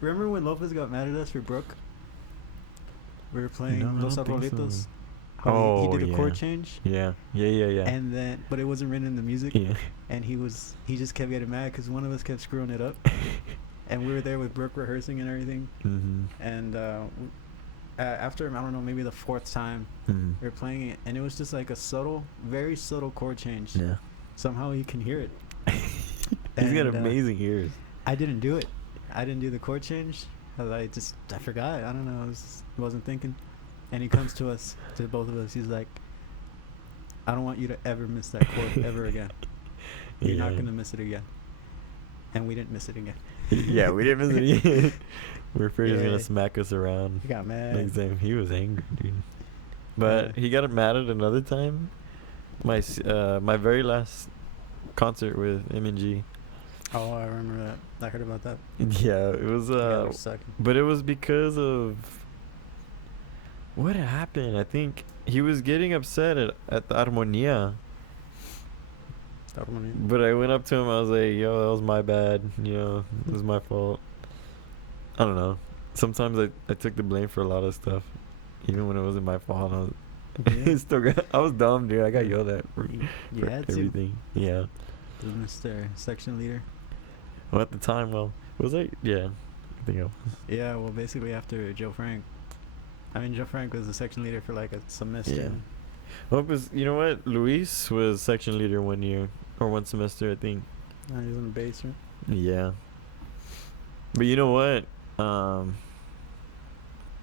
Remember when Lopez got mad at us for Brooke? We were playing No, I Los don't think so. Arbolitos. How he Oh, did a chord yeah. change, Yeah, yeah. and then but it wasn't written in the music, Yeah. and he just kept getting mad because one of us kept screwing it up, and we were there with Brooke rehearsing and everything, Mhm. and after I don't know, maybe the fourth time Mhm. we were playing it, and it was just like a subtle, very subtle chord change. Yeah. Somehow you can hear it. He's got And, amazing ears. I didn't do it. I didn't do the chord change. 'Cause I forgot. I don't know. Wasn't thinking. And he comes to us, to both of us. He's like, I don't want you to ever miss that chord ever again. You're not Yeah. gonna miss it again. And we didn't miss it again. Yeah, we didn't miss it again. We're afraid he's Yeah. gonna smack us around. He got mad. Next time, he was angry, dude. But he got mad at another time. My very last concert with M&G. Oh, I remember that. I heard about that. Yeah, it was You guys were sucking. but it was because of what happened. I think he was getting upset at the Armonia. But I went up to him. I was like, "Yo, that was my bad. You know, it was my fault." I don't know. Sometimes I took the blame for a lot of stuff, even when it wasn't my fault. Yeah. I was dumb, dude. I got yelled at for, You for had to. everything. Yeah. Mr. Section Leader. Well, at the time, was I? Yeah, I think I was. Yeah, well, basically after Joe Frank. I mean, Joe Frank was the section leader for like a semester. Yeah. Well, because you know what, Luis was section leader 1 year or 1 semester, I think. He was on the bass, right? Yeah. But you know what?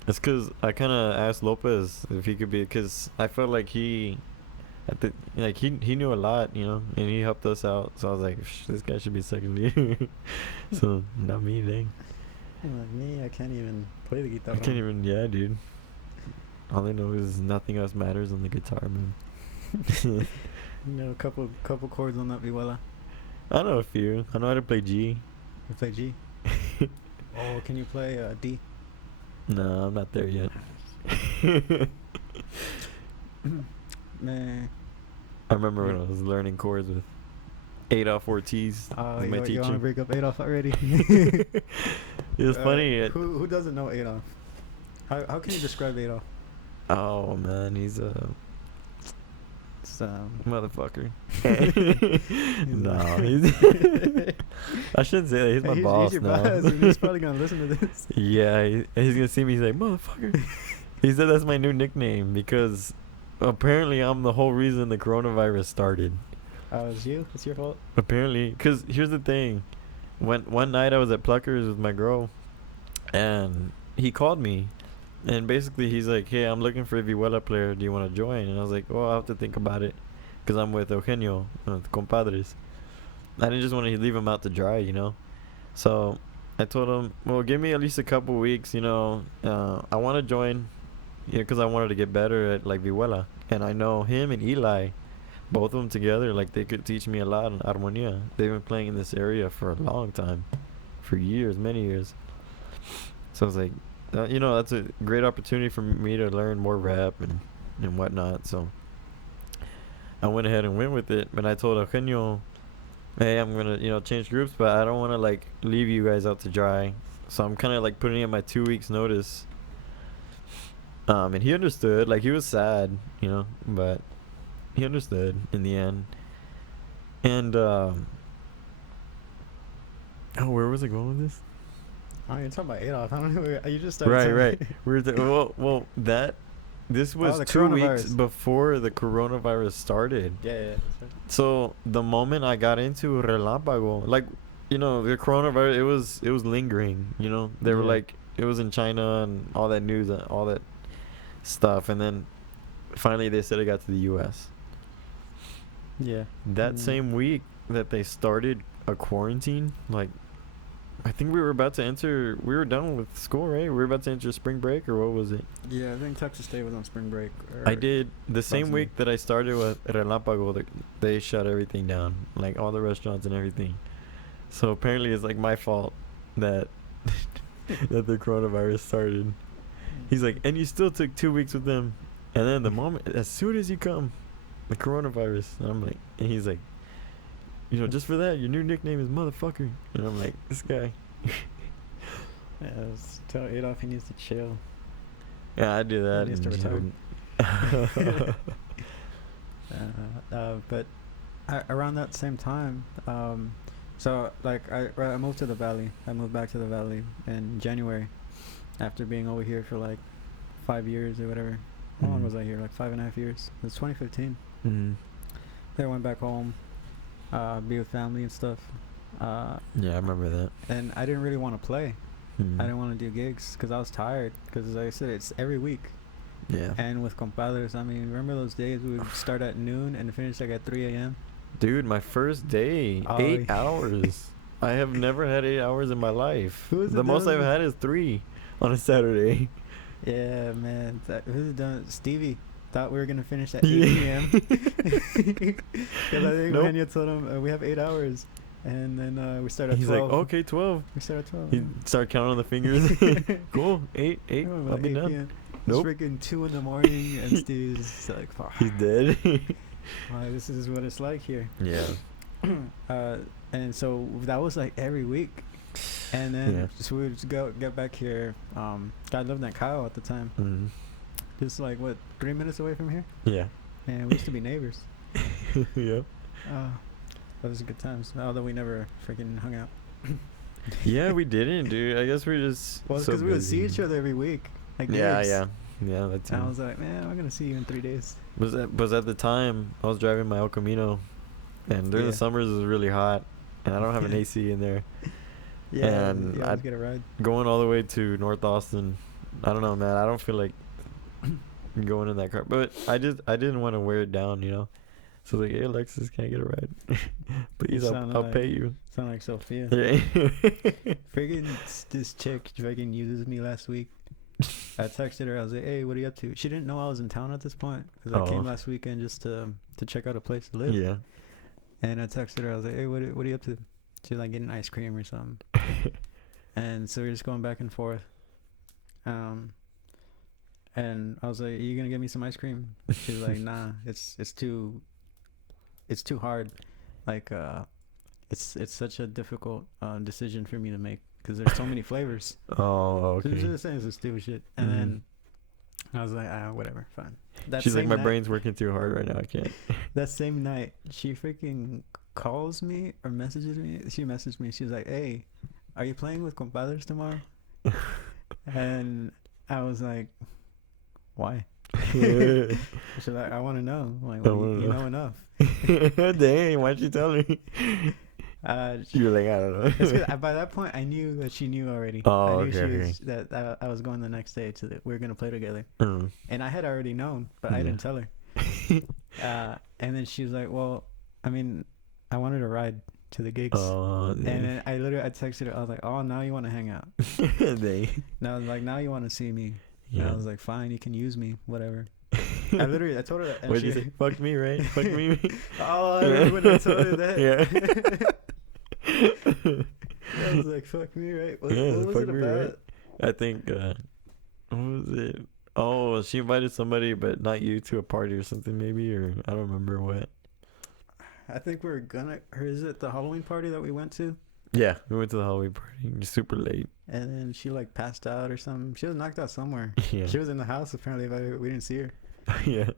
It's because I kind of asked Lopez if he could be, because I felt like he knew a lot, you know, and he helped us out. So I was like, this guy should be second leader. So not me, dang. Like me, I can't even play the guitar. I can't even. Yeah, dude. All I know is nothing else matters on the guitar, man. You know, a couple chords on that vihuela. I know a few. I know how to play G. You play G. Oh, can you play D? No, I'm not there yet. Man. I remember when I was learning chords with Adolf Ortiz. Oh, was my you want to teacher. break up Adolf already? It was funny. Who doesn't know Adolf? How can you describe Adolf? Oh man, he's a It's, motherfucker. He's No, like- I shouldn't say that. He's my boss your now. boss, and he's probably gonna listen to this. Yeah, he's gonna see me. He's like, motherfucker. He said that's my new nickname because apparently I'm the whole reason the coronavirus started. It's you. It's your fault. Apparently, because here's the thing. One night I was at Pluckers with my girl, and he called me, and basically he's like, "Hey, I'm looking for a vihuela player. Do you want to join?" And I was like, "Well, I'll have to think about it, because I'm with Eugenio, the compadres." I didn't just want to leave him out to dry, you know. So I told him, "Well, give me at least a couple weeks, you know. I want to join, because I wanted to get better at like vihuela, and I know him and Eli. both of them together, like they could teach me a lot on armonia. They've been playing in this area for a long time, for years, many years. So I was like, that's a great opportunity for me to learn more rap and whatnot. So I went ahead and went with it. But I told Eugenio, hey, I'm gonna change groups, but I don't want to like leave you guys out to dry. So I'm kind of like putting in my 2 weeks notice. And he understood. Like he was sad, but he understood in the end. And where was I going with this? Oh, you're talking about Adolf. I don't know. You just started. Right. This was the 2 weeks coronavirus. before the coronavirus started. Yeah, that's right. So the moment I got into Relampago, like, the coronavirus, it was lingering. They were Yeah. like, it was in China and all that news, and all that stuff, and then finally they said it got to the U.S. Yeah. That same week that they started a quarantine, like, I think we were done with school, right? We were about to enter spring break, or what was it? Yeah, I think Texas State was on spring break. I did the same Possibly. week that I started with Relampago. They shut everything down, like all the restaurants and everything. So apparently, it's like my fault that that the coronavirus started. He's like, and you still took 2 weeks with them, and then as soon as you come, the coronavirus. And I'm like, and he's like, just for that, your new nickname is motherfucker. And I'm like, this guy. Yeah, tell Adolf he needs to chill. Yeah, I do that. He needs to and he retire. wouldn't. But around that same time, so like I moved to the valley. I moved back to the valley in January, after being over here for like 5 years or whatever. How long was I here? Like 5.5 years. It was 2015. Mm-hmm. Then I went back home, be with family and stuff. Yeah, I remember that. And I didn't really want to play. Mm-hmm. I didn't want to do gigs because I was tired. Because like I said, it's every week. Yeah. And with compadres, I mean, remember those days we would start at noon and finish like at 3 a.m.? Dude, my first day, Oh, 8 yeah. hours. I have never had 8 hours in my life. Who was The it most I've doing? had is 3 on a Saturday. Yeah, man. Who's done? Stevie thought we were going to finish at 8 Yeah. p.m. Because I think Nope. Mania told him we have 8 hours. And then we start at He's 12. like, okay, 12. We start at 12. He started counting on the fingers. Cool, 8, I remember I'll be 8 done. p.m. Nope. It's freaking 2 in the morning, and Steve's just like, fuck. He's dead. This is what it's like here. Yeah. And so that was like every week. And then Yeah. so we would just get back here. I lived in Kyle at the time. Mm. Just like, 3 minutes away from here? Yeah. And we used to be neighbors. Yep. That was good times. Although we never freaking hung out. Yeah, we didn't, dude. I guess we're just. Well, it's so because we would see busy. each other every week. Like Yeah, gigs. yeah, that's. And I was like, man, I'm gonna see you in 3 days. Was at the time I was driving my El Camino, and during Yeah. the summers it was really hot, and I don't have an AC in there. Yeah, And you always get a ride. Going all the way to North Austin, I don't know, man. I don't feel like going in that car, but I didn't want to wear it down, So like, hey, Alexis, can I get a ride? Please, I'll pay you. Sound like Sophia. Yeah. Friggin' this chick freaking uses me last week. I texted her. I was like, "Hey, what are you up to?" She didn't know I was in town at this point because I Oh. came last weekend just to check out a place to live. Yeah. And I texted her. I was like, "Hey, what are you up to?" She was like getting ice cream or something. And so we are just going back and forth. And I was like, "Are you gonna get me some ice cream?" She was like, "Nah, it's too hard. Like, it's such a difficult decision for me to make because there's so many flavors." Oh, So she okay. was saying some stupid shit, and then I was like, whatever, fine. That She's like, same my night- brain's working too hard right now. I can't. That same night, she freaking calls me or messages me. She messaged me. She was like, "Hey, are you playing with compadres tomorrow?" And I was like, "Why?" She's like, "I want to know. I'm like, I well, wanna you know." know enough." Dang, why'd you tell me? You're like, I don't know. It's 'cause by that point, I knew that she knew already. Oh, I knew okay, she was, that I was going the next day to we were gonna play together, Mm. and I had already known, but I Yeah. didn't tell her. And then she was like, "Well, I mean, I wanted to ride to the gigs." Oh, And then I texted her. I was like, "Oh, now you want to hang out?" they. And I was like, "Now you want to see me?" And I was like, "Fine, you can use me, whatever." I told her that. And What did you say? Fuck me, right? Fuck me. Oh, I remember when I told her that. Yeah. I was like, fuck me, right? What was fuck it me, about? right? I think, what was it? Oh, she invited somebody, but not you, to a party or something, maybe, or I don't remember what. I think we were gonna, or is it the Halloween party that we went to? Yeah, we went to the Halloween party. Super late. And then she like passed out or something. She was knocked out somewhere. Yeah. She was in the house apparently, but we didn't see her. Yeah.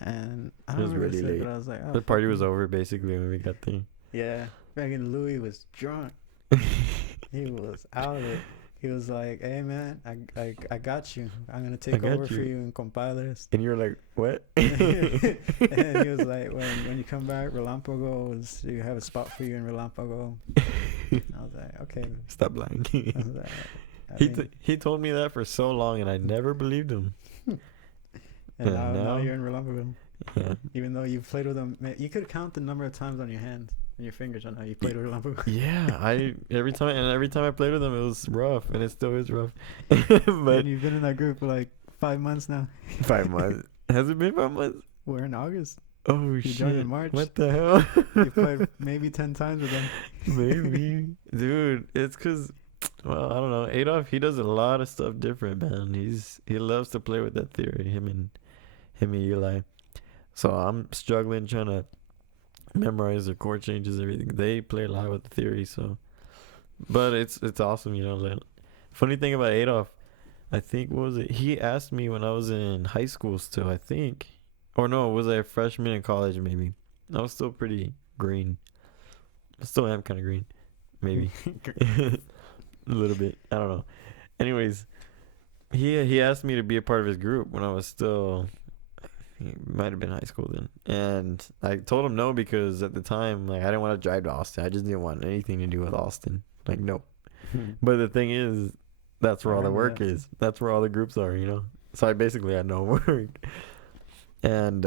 And I It don't was remember really what she said, late. but I was like, oh, The party fuck was me. over basically when we got there. Yeah. Fucking Louis was drunk. He was out of it. He was like, "Hey man, I got you. I'm gonna take got over for you." you in compadres." And you were like, what? And he was like, "When you come back, Relámpago you have a spot for you in Relámpago." I was like, "Okay." Stop lying. I was like, I mean, He told me that for so long, and I never believed him. and and now now- you're in Relámpago. Yeah. Even though you've played with them, you could count the number of times on your hand and your fingers on how you played with Relámpago. Yeah, every time I played with him, it was rough, and it still is rough. But And you've been in that group for like 5 months now. 5 months. Has it been 5 months? We're in August. Oh You shit! joined in March. What the hell? You played maybe 10 times with them. Maybe, dude. It's cause, well, I don't know. Adolf, he does a lot of stuff different, man. He loves to play with that theory. Him and Eli. So I'm struggling trying to memorize their chord changes, everything. They play a lot with the theory, so. But it's awesome, you know. Like, funny thing about Adolf, I think, what was it? He asked me when I was in high school still, I think. Or no, was I a freshman in college maybe? I was still pretty green. I still am kind of green. Maybe. A little bit. I don't know. Anyways, he asked me to be a part of his group when I was still, it might have been high school then. And I told him no because at the time, like, I didn't want to drive to Austin. I just didn't want anything to do with Austin. Like, nope. But the thing is, that's where all the work is. That's where all the groups are, you know? So I basically had no work. And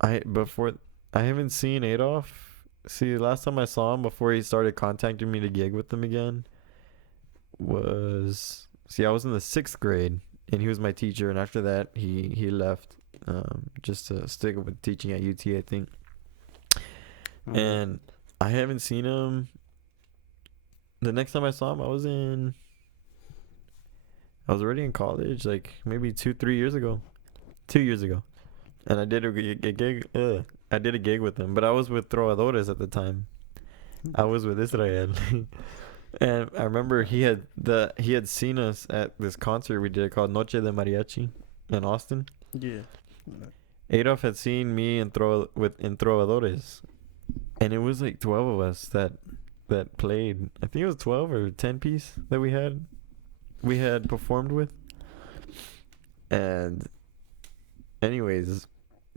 I haven't seen Adolf. See, last time I saw him before he started contacting me to gig with them again was, I was in the 6th grade and he was my teacher, and after that he left just to stick with teaching at UT, I think. And I haven't seen him. The next time I saw him, I was already in college, like maybe 2-3 years ago. 2 years ago. And I did a gig. I did a gig with him, but I was with Trovadores at the time. I was with Israel. And I remember he had seen us at this concert we did called Noche de Mariachi in Austin. Yeah. Adolf had seen me in Trovadores, and it was like 12 of us that played. I think it was 12 or 10 piece that we had performed with. And anyways,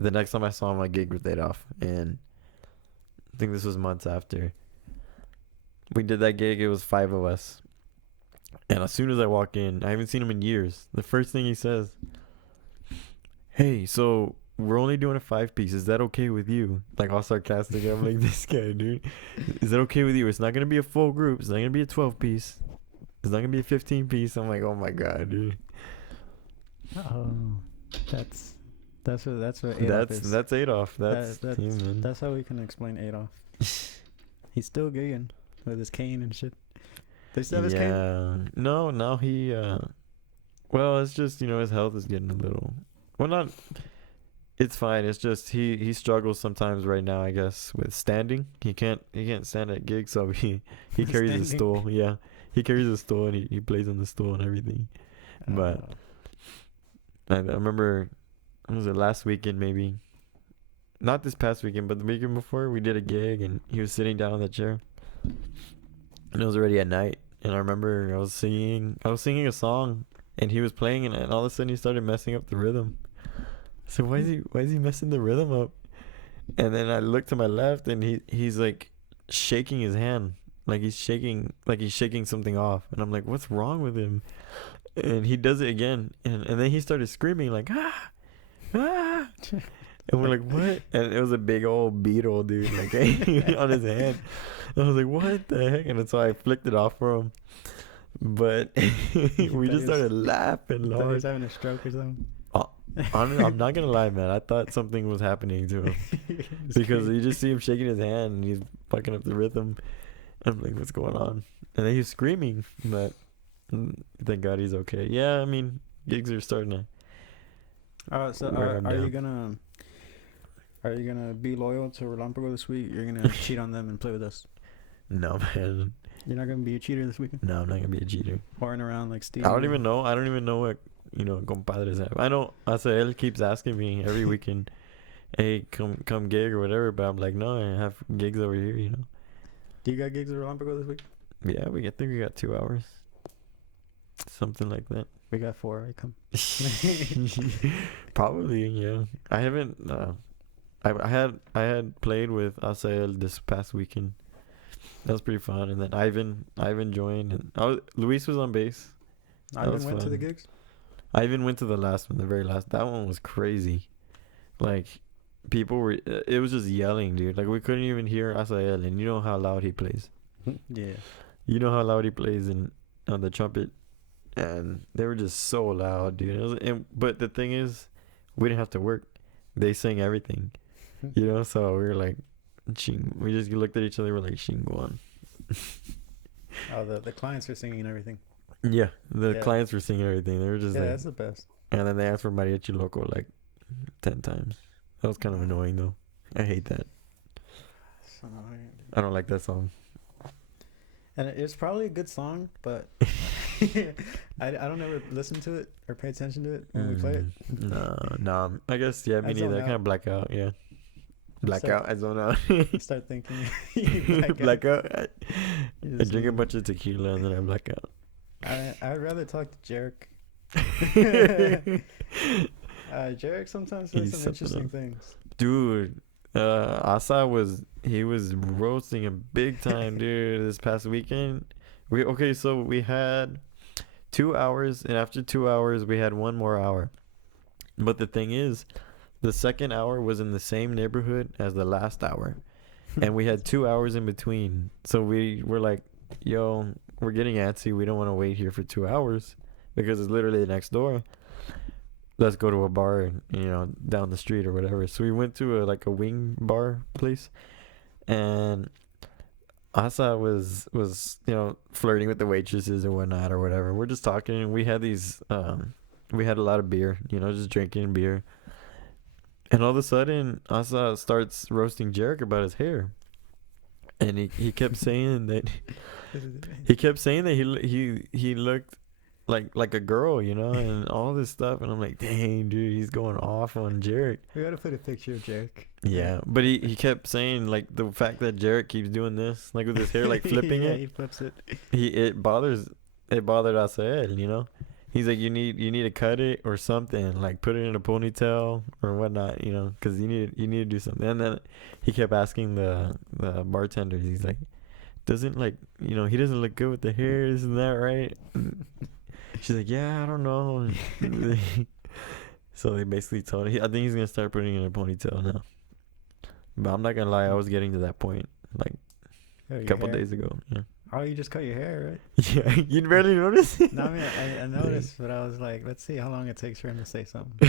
the next time I saw him, I gigged with Adolf, and I think this was months after. We did that gig. It was 5 of us. And as soon as I walk in, I haven't seen him in years. The first thing he says, "Hey, so we're only doing a 5-piece. Is that okay with you?" Like, all sarcastic. I'm like, this guy, dude. "Is that okay with you? It's not going to be a full group. It's not going to be a 12-piece. It's not going to be a 15-piece. I'm like, oh my God, dude. Oh, that's what Adolf is. That's Adolf. That's him, man. That's how we can explain Adolf. He's still gigging with his cane and shit. They still have his cane? Yeah. No, now he well, it's just, his health is getting a little, well, not, it's fine. It's just he struggles sometimes right now, I guess, with standing. He can't stand at gigs, so he carries his stool. Yeah. He carries his stool and he plays on the stool and everything. But I remember, was it last weekend maybe? Not this past weekend, but the weekend before, we did a gig and he was sitting down on the chair. And it was already at night. And I remember I was singing a song and he was playing it, and all of a sudden he started messing up the rhythm. So why is he messing the rhythm up? And then I looked to my left and he's like shaking his hand. Like he's shaking something off. And I'm like, what's wrong with him? And he does it again. And then he started screaming like, ah, ah. And we're like, what? And it was a big old beetle, dude, like on his hand. And I was like, what the heck? And so I flicked it off for him. But we just started laughing. He was having a stroke or something. Oh, I'm not gonna lie, man. I thought something was happening to him because you just see him shaking his hand and he's fucking up the rhythm. I'm like, what's going on? And then he's screaming, but thank God he's okay. Yeah, I mean, gigs are starting to. So wear him are you down. gonna be loyal to Relámpago this week? You're gonna cheat on them and play with us. No, man. You're not gonna be a cheater this weekend. No, I'm not gonna be a cheater. Whoring around like Steve. I don't even know. I don't even know what compadres have. I know Asael keeps asking me every weekend, "Hey, come gig or whatever," but I'm like, no, I have gigs over here. Do you got gigs at Relámpago this week? Yeah, I think we got 2 hours, something like that. We got 4. I come. Probably, yeah. I haven't. I had played with Asael this past weekend. That was pretty fun, and then Ivan joined, and Luis was on bass. Ivan went to the gigs. I even went to the last one, the very last. That one was crazy. Like, people were. It was just yelling, dude. Like, we couldn't even hear Asael, and you know how loud he plays. Yeah. You know how loud he plays on the trumpet, and they were just so loud, dude. But the thing is, we didn't have to work. They sang everything, So we were like, "Ching." We just looked at each other. We're like, "Chingguan." Oh, the clients are singing and everything. Yeah, the clients were singing everything. They were just like, that's the best. And then they asked for Mariachi Loco like 10 times. That was kind of annoying though. I hate that. So annoying. I don't like that song. And it's probably a good song, but I don't ever listen to it or pay attention to it when we play it. No. I guess, yeah, me neither. I kind of black out, yeah. Black out, I zone out. Start thinking. Black out. I drink a bunch of tequila and then I black out. I'd rather talk to Jarek. Jarek sometimes says some interesting things. Dude, Asa was roasting him big time, dude, this past weekend. So we had 2 hours, and after 2 hours we had 1 more hour. But the thing is, the second hour was in the same neighborhood as the last hour. And we had 2 hours in between. So we were like, yo, we're getting antsy. We don't want to wait here for 2 hours because it's literally next door. Let's go to a bar, down the street or whatever. So we went to a wing bar place, and Asa was flirting with the waitresses and whatnot or whatever. We're just talking, and we had we had a lot of beer, just drinking beer. And all of a sudden, Asa starts roasting Jarek about his hair, and he kept saying that he looked like a girl, and all this stuff. And I'm like, dang, dude, he's going off on Jarek. We gotta put a picture of Jarek. Yeah, but he kept saying the fact that Jarek keeps doing this, with his hair, flipping it. He flips it. It bothered Asael, He's like, you need to cut it or something, put it in a ponytail or whatnot, because you need to do something. And then he kept asking the bartenders. He's like, doesn't he doesn't look good with the hair, isn't that right? She's like, yeah, I don't know. So they basically told him. I think he's gonna start putting it in a ponytail now. But I'm not gonna lie, I was getting to that point a couple days ago. Yeah. Oh, you just cut your hair, right? Yeah, you barely noticed. No, I mean I noticed, but I was like, let's see how long it takes for him to say something.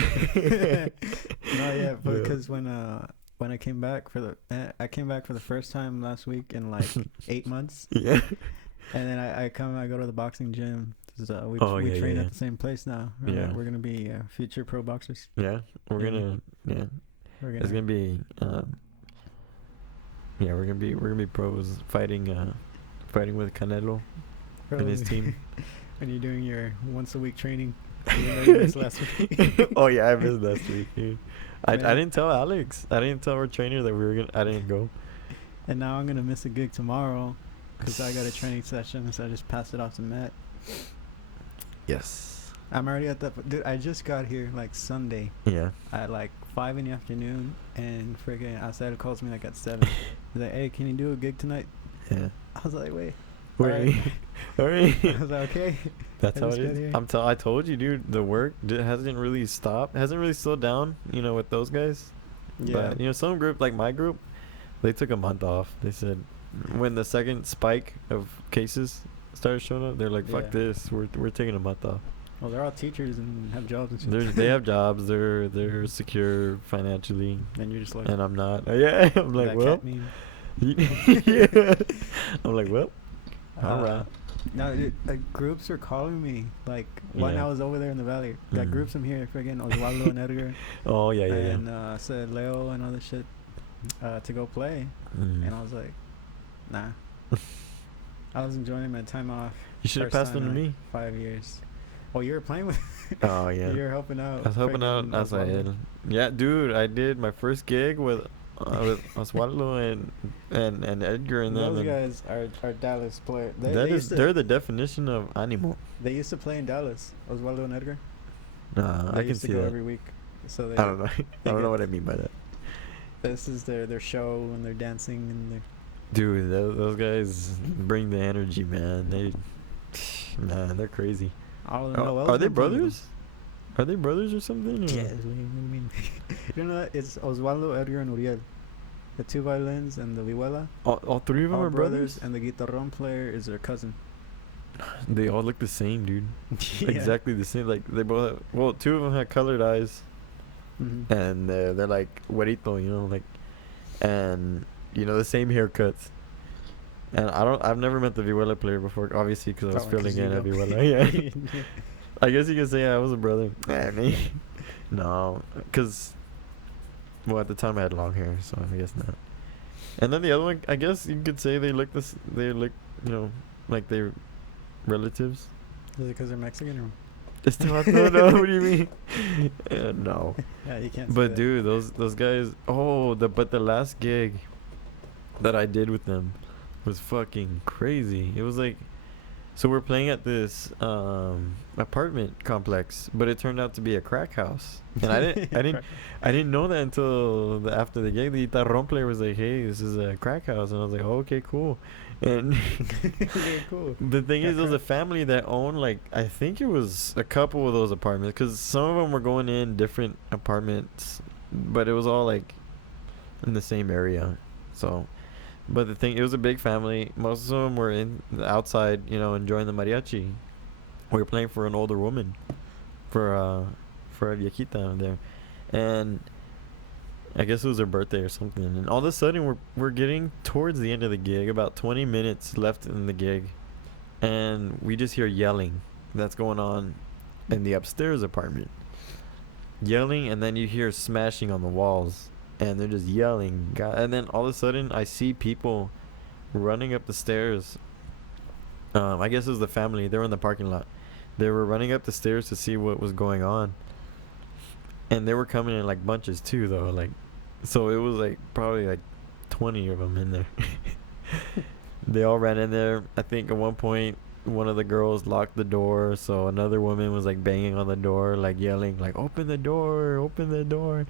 No, yeah, because when I came back for the first time last week in 8 months. Yeah. And then I go to the boxing gym. We train at the same place now. Yeah. We're gonna be future pro boxers. Yeah, we're gonna. It's gonna be. We're gonna be pros fighting with Canelo and his team. When you're doing your once a week training. You missed last week. Oh yeah, I missed last week, dude. I didn't tell Alex. I didn't tell our trainer that I didn't go. And now I'm gonna miss a gig tomorrow because I got a training session, so I just passed it off to Matt. Yes. I'm already at that. Dude, I just got here Sunday. Yeah. At 5 in the afternoon, and friggin' outside calls me at 7. He's like, hey, can you do a gig tonight? Yeah. I was like, wait. All right. I was like, okay. That's how it is. I told you, dude. The work hasn't really stopped. Hasn't really slowed down. with those guys. Yeah. But some group like my group, they took a month off. They said when the second spike of cases started showing up, they're like, fuck this. We're taking a month off. Well, they're all teachers and have jobs and shit. They have jobs. They're secure financially, And you're just like, and I'm not. Yeah, I'm like, that well, cat meme. yeah. I'm like, well, all right. No, dude, groups are calling me. Like, when Yeah. I was over there in the valley. Got Mhm. groups from here. Friggin' Oswaldo and Edgar. Oh yeah, yeah, And yeah. said Leo and other shit to go play. Mhm. And I was like, nah. I was enjoying my time off. You should have First passed time them to in, me. 5 years. Oh, you were playing with. Oh yeah. You were helping out. I was helping out friggin' as I Oswaldo. had. Yeah, dude, I did my first gig with Oswaldo and Edgar and them. Those And guys are Dallas players. they're the definition of animo. They used to play in Dallas. Oswaldo and Edgar. Nah, They I can used to see go that. every week. So they. I don't know. I don't know get- what I mean by that. This is their show and they're dancing and they're. Dude, those guys bring the energy, man. Man, they're crazy. All of them. Oh, Noel's are they been playing with brothers? Are they brothers or something? them. or- Yeah, what do you mean? You know what? It's Oswaldo, Edgar, and Uriel. The 2 violins and the vihuela. All three of them All are brothers? And the guitarron player is their cousin. They all look the same, dude. Yeah. Exactly the same. Like they both. Well, 2 of them had colored eyes, Mm-hmm. and they're like güerito, you know, like, and the same haircuts. And I've never met the vihuela player before, obviously, because I was Oh, 'cause filling you in at know. vihuela. Yeah. I guess you could say I was a brother. Me. No, because at the time I had long hair, so I guess not. And then the other one, I guess you could say they look this. They look, like they're relatives. Is it because they're Mexican or? Este vato, no, what do you mean? No. Yeah, you can't. Say But that. dude, those guys. Oh, the last gig that I did with them was fucking crazy. It was like, so we're playing at this apartment complex, but it turned out to be a crack house, and I didn't know that until after the gig. The guitarrón player was like, "Hey, this is a crack house," and I was like, oh, "Okay, cool." And Very cool. the thing is, there was a family that owned, like, I think it was a couple of those apartments, because some of them were going in different apartments, but it was all like in the same area. So, but the thing, it was a big family. Most of them were in the outside, enjoying the mariachi. We were playing for an older woman, for a viejita there, and I guess it was her birthday or something. And all of a sudden, we're getting towards the end of the gig, about 20 minutes left in the gig, and we just hear yelling that's going on in the upstairs apartment. Yelling, and then you hear smashing on the walls, and they're just yelling. God, and then all of a sudden, I see people running up the stairs. I guess it was the family. They were in the parking lot. They were running up the stairs to see what was going on. And they were coming in like bunches too, though. Like, so it was like probably like 20 of them in there. They all ran in there. I think at one point, one of the girls locked the door, so another woman was like banging on the door, like yelling, like, "Open the door! Open the door!"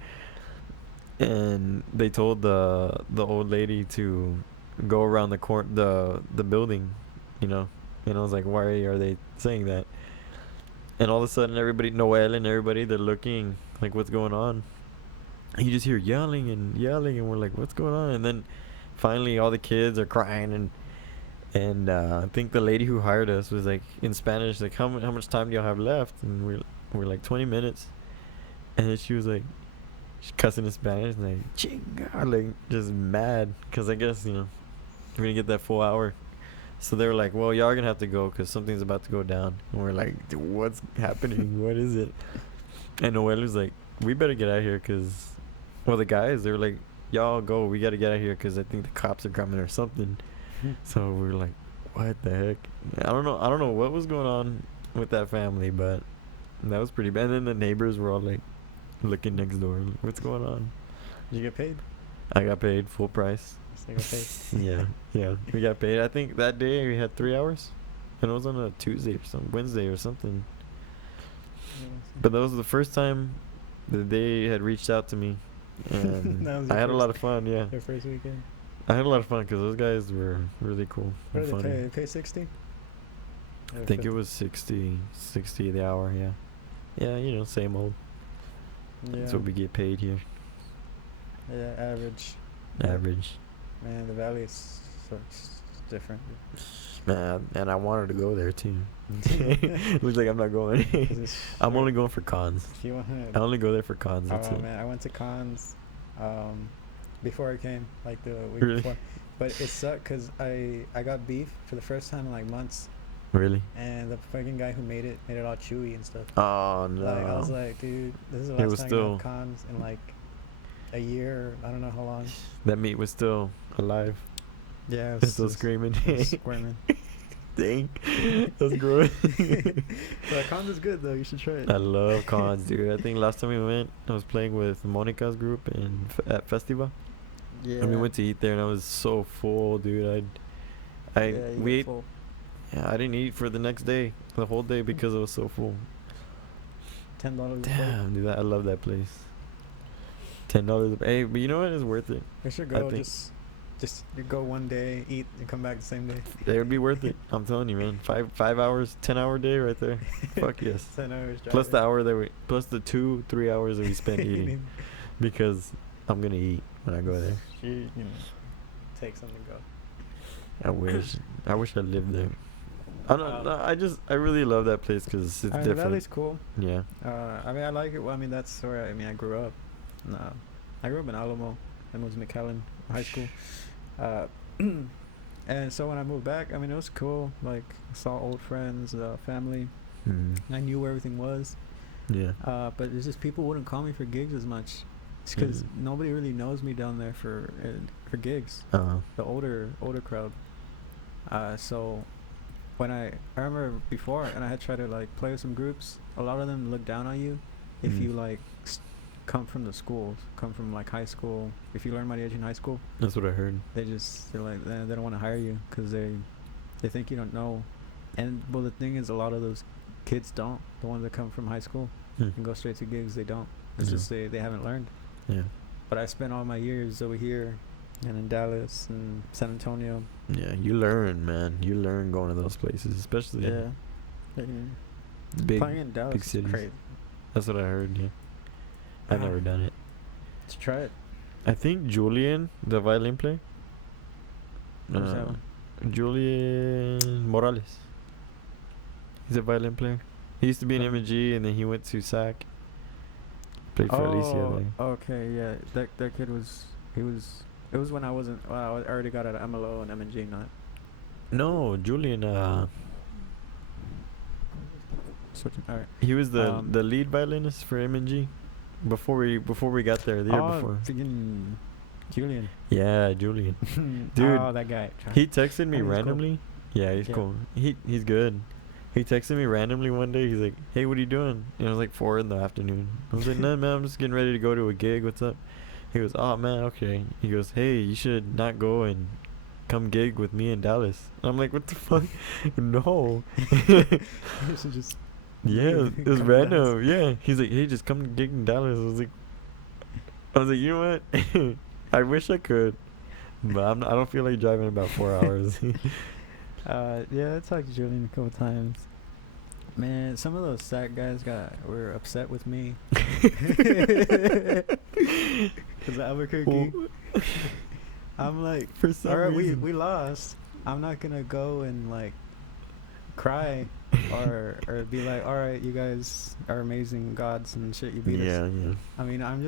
And they told the old lady to go around the building, And I was like, "Why are they saying that?" And all of a sudden, everybody, Noel and everybody, they're looking like, "What's going on?" And you just hear yelling, and we're like, "What's going on?" And then finally, all the kids are crying, and I think the lady who hired us was like, in Spanish, like, how much time do y'all have left? And we're like, 20 minutes. And then she was like, she cussing in Spanish, like, "Chinga," like, just mad, because I guess, we're gonna get that full hour. So they were like, "Well, y'all are gonna have to go because something's about to go down." And we're like, "What's happening? What is it?" And Noel was like, "We better get out of here because," well, the guys, they were like, "Y'all go. We gotta get out of here because I think the cops are coming or something." So we were like, "What the heck?" I don't know what was going on with that family, but that was pretty bad. And then the neighbors were all like looking next door, like, "What's going on?" Did you get paid? I got paid full price. I got paid. Yeah, we got paid. I think that day we had 3 hours, and it was on a Tuesday or Wednesday or something. But that was the first time that they had reached out to me, and That was I your had a lot first- of fun. Yeah, Your first weekend. I had a lot of fun because those guys were really cool What and did they funny. pay? They pay 60. I think it was 60 the hour. Yeah, same old. Yeah. That's what we get paid here. Yeah, average. Average. Man, the valley is different. Man, and I wanted to go there too. Looks like I'm not going. I'm only going for cons. If you want I only go there for cons. That's oh it. man, I went to cons before I came, like the week Really? before. But it sucked because I got beef for the first time in like months, Really? and the fucking guy who made it all chewy and stuff. Oh no. Like I was like, dude, this is the It last was time I still- have cons in like a year. I don't know how long. That meat was still alive. Yeah, It's still screaming. squirming. Dang. That's gross. But cons is good though. You should try it. I love cons, dude. I think last time we went, I was playing with Monica's group at Festival. Yeah. And we went to eat there, and I was so full, dude. We ate. Yeah, I didn't eat for the next day, the whole day, because I was so full. $10. Damn, dude, I love that place. $10. Hey, but you know what? It's worth it. We should I go. think- Just you go one day, eat, and come back the same day. It would be worth it. I'm telling you, man. 5 hours, 10-hour day right there. Fuck yes. 10 hours. Plus the driving. hour that plus the 2-3 hours that we spent eating, because I'm gonna eat when I go there. You know, take something to go. I wish I lived there. I don't. No, I really love that place because it's I mean, the different. valley's cool. Yeah. I mean, I like it. Well, I mean, that's where I grew up. No, I grew up in Alamo. I moved to McAllen High School. And so when I moved back, I mean, it was cool. Like, I saw old friends, family. I knew where everything was. Yeah. But it's just people wouldn't call me for gigs as much. It's because nobody really knows me down there for gigs. The older crowd. So when I remember before, and I had tried to like play with some groups, a lot of them look down on you if you like come from the schools, come from like high school. If you learn mariachi in high school, That's what I heard. they're like they don't want to hire you because they think you don't know. And well, the thing is, a lot of those kids don't. The ones that come from high school and go straight to gigs, they don't. It's just they haven't learned. Yeah. But I spent all my years over here and in Dallas and San Antonio. Yeah, you learn, man. You learn going to those places, especially big. Playing in Dallas big is cities. crazy. That's what I heard. Yeah. I've never done it. Let's try it. I think Julian, the violin player. Who's that one? Julian Morales. He's a violin player. He used to be in M&G, and then he went to SAC. Played for Alicia. I think. Okay, yeah. That kid was it was when I wasn't. Well, I already got out of MLO and M&G, not. No, Julian. Switching. All right. He was the lead violinist for M&G before we got there the year before. Freaking Julian. Yeah, Julian. Dude, Oh, that guy. He texted me Oh, he's cool. randomly. Yeah, he's Yeah. cool. He's good. He texted me randomly one day. He's like, "Hey, what are you doing?" And it was like 4 in the afternoon. I was like, "No, man, I'm just getting ready to go to a gig. What's up?" He goes, "Oh man, okay." He goes, "Hey, you should not go and come gig with me in Dallas." I'm like, "What the fuck?" No. You should just. Yeah, it was Come to random. Yeah, he's like, "Hey, just come gig in Dallas." I was like, you know what? I wish I could, but I don't feel like driving about 4 hours. Yeah, I talked to Julian a couple times. Man, some of those SAC guys were upset with me. Cause Albuquerque. I'm like, For some alright, reason. we lost. I'm not gonna go and like cry or be like, alright, you guys are amazing gods and shit. You beat us. Yeah. I mean, I'm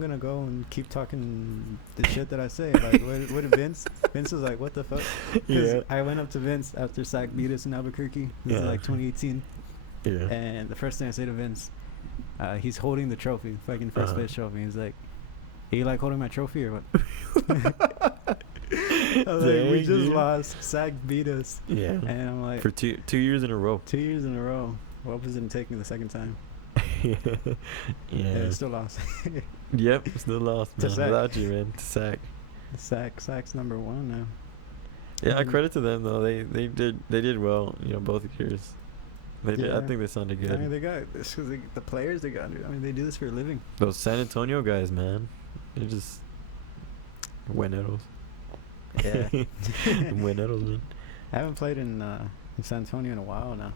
gonna go and keep talking the shit that I say. Like, what did Vince? Vince was like, what the fuck? 'Cause Yeah. I went up to Vince after SAC beat us in Albuquerque. This is Yeah. like 2018. Yeah. And the first thing I say to Vince, he's holding the trophy, fucking first place trophy. He's like, you like holding my trophy or what? I was like, we Dang, just dude. lost. SAC beat us. Yeah. And I'm like, For 2 years in a row. 2 years in a row. What was it take me the second time? Yeah. Yeah, still lost. Yep. Still lost, To man. SAC. Without you, man. To SAC. SAC's number 1 now. Yeah, I Mhm. credit to them though. They did well. Both years. They did. I Yeah. think they sounded good. I mean, they got this because the players they got. I mean, they do this for a living. Those San Antonio guys, man. They're just bueneros. Yeah. Bueneros, man. I haven't played in San Antonio in a while now.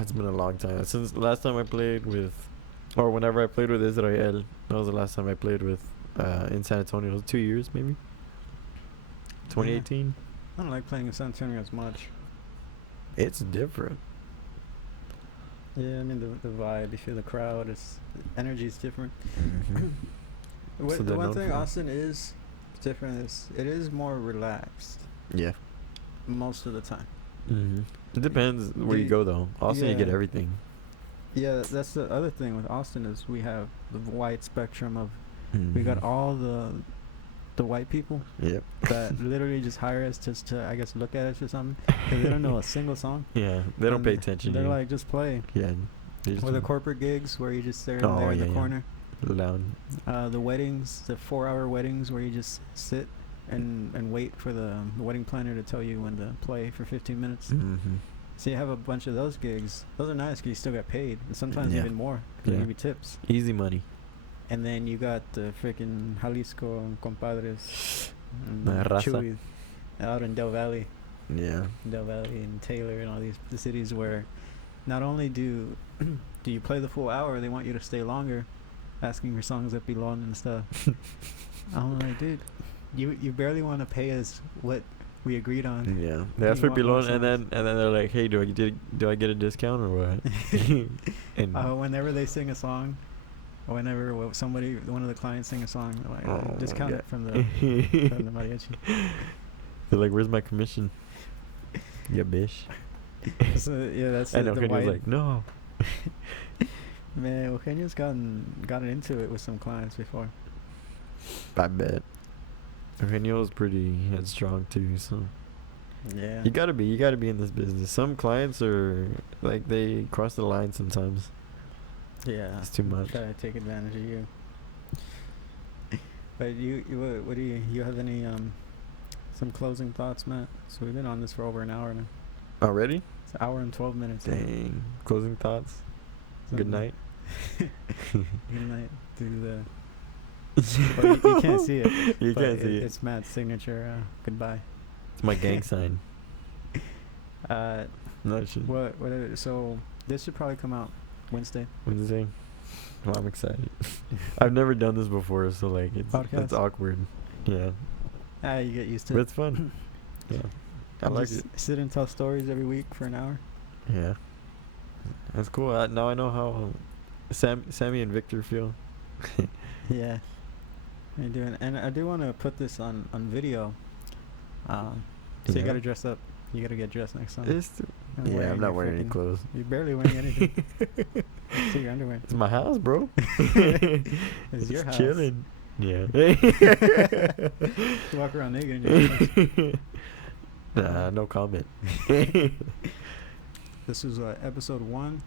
It's been a long time since the last time I played with, or whenever I played with Israel. That was the last time I played with in San Antonio. It was 2 years maybe. 2018. I don't like playing in San Antonio as much. It's different. Yeah, I mean the vibe. You feel the crowd. It's the energy is different. Mm-hmm. So The they're one known thing for- Austin is different is it is more relaxed Yeah. most of the time. Mm-hmm. It depends where Do you you- go though. Also, you get yeah. everything. Yeah, that's the other thing with Austin is we have the wide spectrum of Mm-hmm. we got all the white people Yep. that literally just hire us just to I guess look at us or something because they don't know a single song. Yeah, they don't And pay attention. They're to you. like just play. Yeah. They just Or the corporate gigs where you just stare in Oh, there in yeah, the yeah. corner. loud. The weddings, the 4-hour weddings where you just sit and wait for the wedding planner to tell you when to play for 15 minutes. Mm-hmm. So you have a bunch of those gigs. Those are nice because you still get paid. And sometimes Yeah. even more because they Yeah. give you tips. Easy money. And then you got the freaking Jalisco and Compadres and La raza. Chuy out in Del Valle. Yeah. Del Valle and Taylor and all these the cities where not only do you play the full hour, they want you to stay longer, asking for songs that belong and stuff. I'm like, dude, you barely want to pay us what we agreed on. Yeah. They ask You for want more below, and then they're like, "Hey, do I get a discount or what?" and Whenever they sing a song, whenever one of the clients sing a song, they're like, Oh, discount yeah. it from the mariachi. they're like, "Where's my commission?" Yeah, bitch. So yeah, that's And the Eugenio's white like, "No." man. Eugenio's gotten into it with some clients before. I bet. Eugenio's pretty headstrong too, so Yeah. you gotta be in this business. Some clients are like they cross the line sometimes. Yeah, It's too much. Try to take advantage of you. But what do you have any some closing thoughts, Matt? So we've been on this for over an hour now. Already? It's an hour and 12 minutes. Dang. Closing thoughts. Good night. Good night. Do the. Well, you can't see it. You but can't see it. It's Matt's signature. Goodbye. It's my gang sign. No shit. So this should probably come out Wednesday. Wednesday. Well, I'm excited. I've never done this before, so like it's Podcast? awkward. Yeah, You get used to but it. it's fun. Yeah, I like Just it. sit and tell stories every week for an hour. Yeah, that's cool. Now I know how Sammy and Victor feel. Yeah. How you doing? And I do want to put this on video. So you Yeah. gotta dress up. You gotta get dressed next time. I'm You're not wearing any freaking- clothes. You're barely wearing anything. See your underwear. It's my house, bro. It's your house. Chilling. Yeah. You walk around naked in your house. Nah, no comment. This is episode 1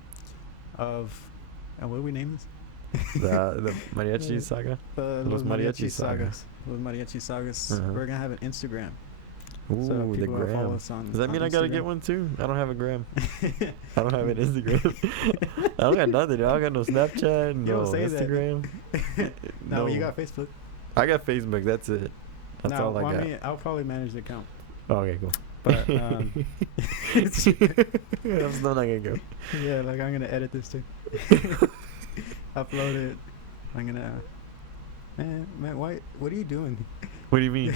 of. What do we name this? the Mariachi Saga. Los Mariachi Sagas. Los Mariachi Sagas. Uh-huh. We're gonna have an Instagram. Ooh, So the people will follow gram. us on. Does that on mean I gotta Instagram. get one too? I don't have a gram. I don't have an Instagram. I don't got nothing. I don't got no Snapchat, You no don't say that. Instagram. No, you got Facebook. I got Facebook. That's it. That's No, all I got. I'll probably manage the account. Okay, cool. But I'm still not gonna go. yeah, like I'm gonna edit this too. Upload it. I'm gonna. Man, why? What are you doing? What do you mean?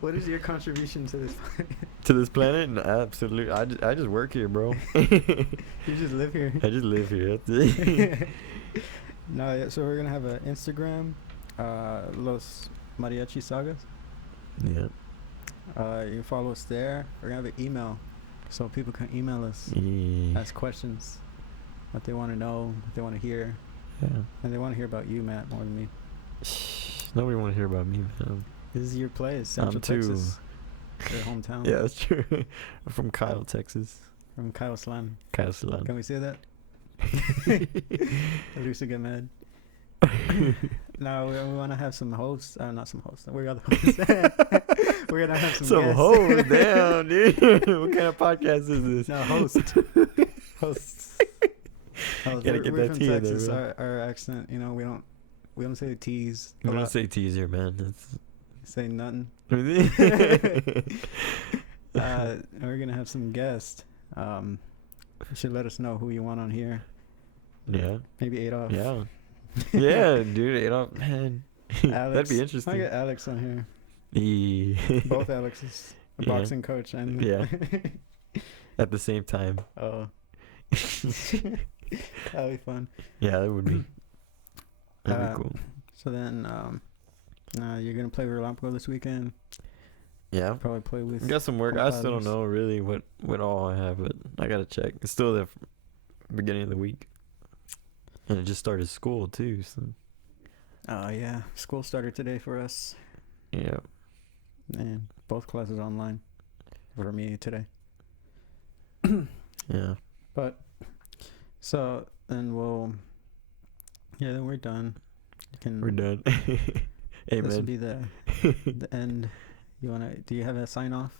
What is your contribution to this? To this planet? No, absolutely. I just work here, bro. You just live here. I just live here. That's it. No, yeah, so we're gonna have an Instagram, Los Mariachi Sagas. Yeah. You can follow us there. We're gonna have an email, so people can email us, Yeah. ask questions, what they want to know, what they want to hear, Yeah. and they want to hear about you, Matt, more than me. Nobody want to hear about me, man. This is your place, Central Texas, your hometown. Yeah, that's true. I'm from Kyle, Texas. From Kyle Slam. Kyle Salon. Can we say that? At least we get mad. No, we want to have some hosts. Not some hosts. We're the hosts. We're gonna have some guests. hoes down, dude. What kind of podcast is this? No, hosts. Hosts. Gotta get we're that from T in there, Texas. bro. Our accent, we don't say T's. I'm gonna say teaser, man. That's Say nothing. yeah. We're gonna have some guests. You should let us know who you want on here. Maybe Adolf. Yeah. Yeah, dude. Adolf, man. Alex. That'd be I'll interesting. get Alex on here. Yeah. Both Alexes. a Yeah. boxing coach and Yeah. At the same time. Oh, that'd be fun. Yeah, that would be. That'd Uh, be cool. So then, you're gonna play Relampo this weekend. Yeah. Probably play with. Got some work. I still don't others. know really what all I have, but I gotta check. It's still the beginning of the week, and it just started school too. So Oh yeah, school started today for us, yeah, and both classes online for me today. yeah. But so then then we're done. You can, We're done. This will Amen. be the end. Do you have a sign off?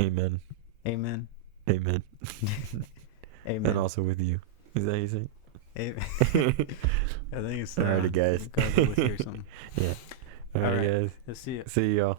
Amen. Amen. Amen. Amen. And also with you. Is that how you say? I think it's Alrighty, guys. gotta go with you or something. Yeah. All All right, right. guys. Let's see you. See y'all.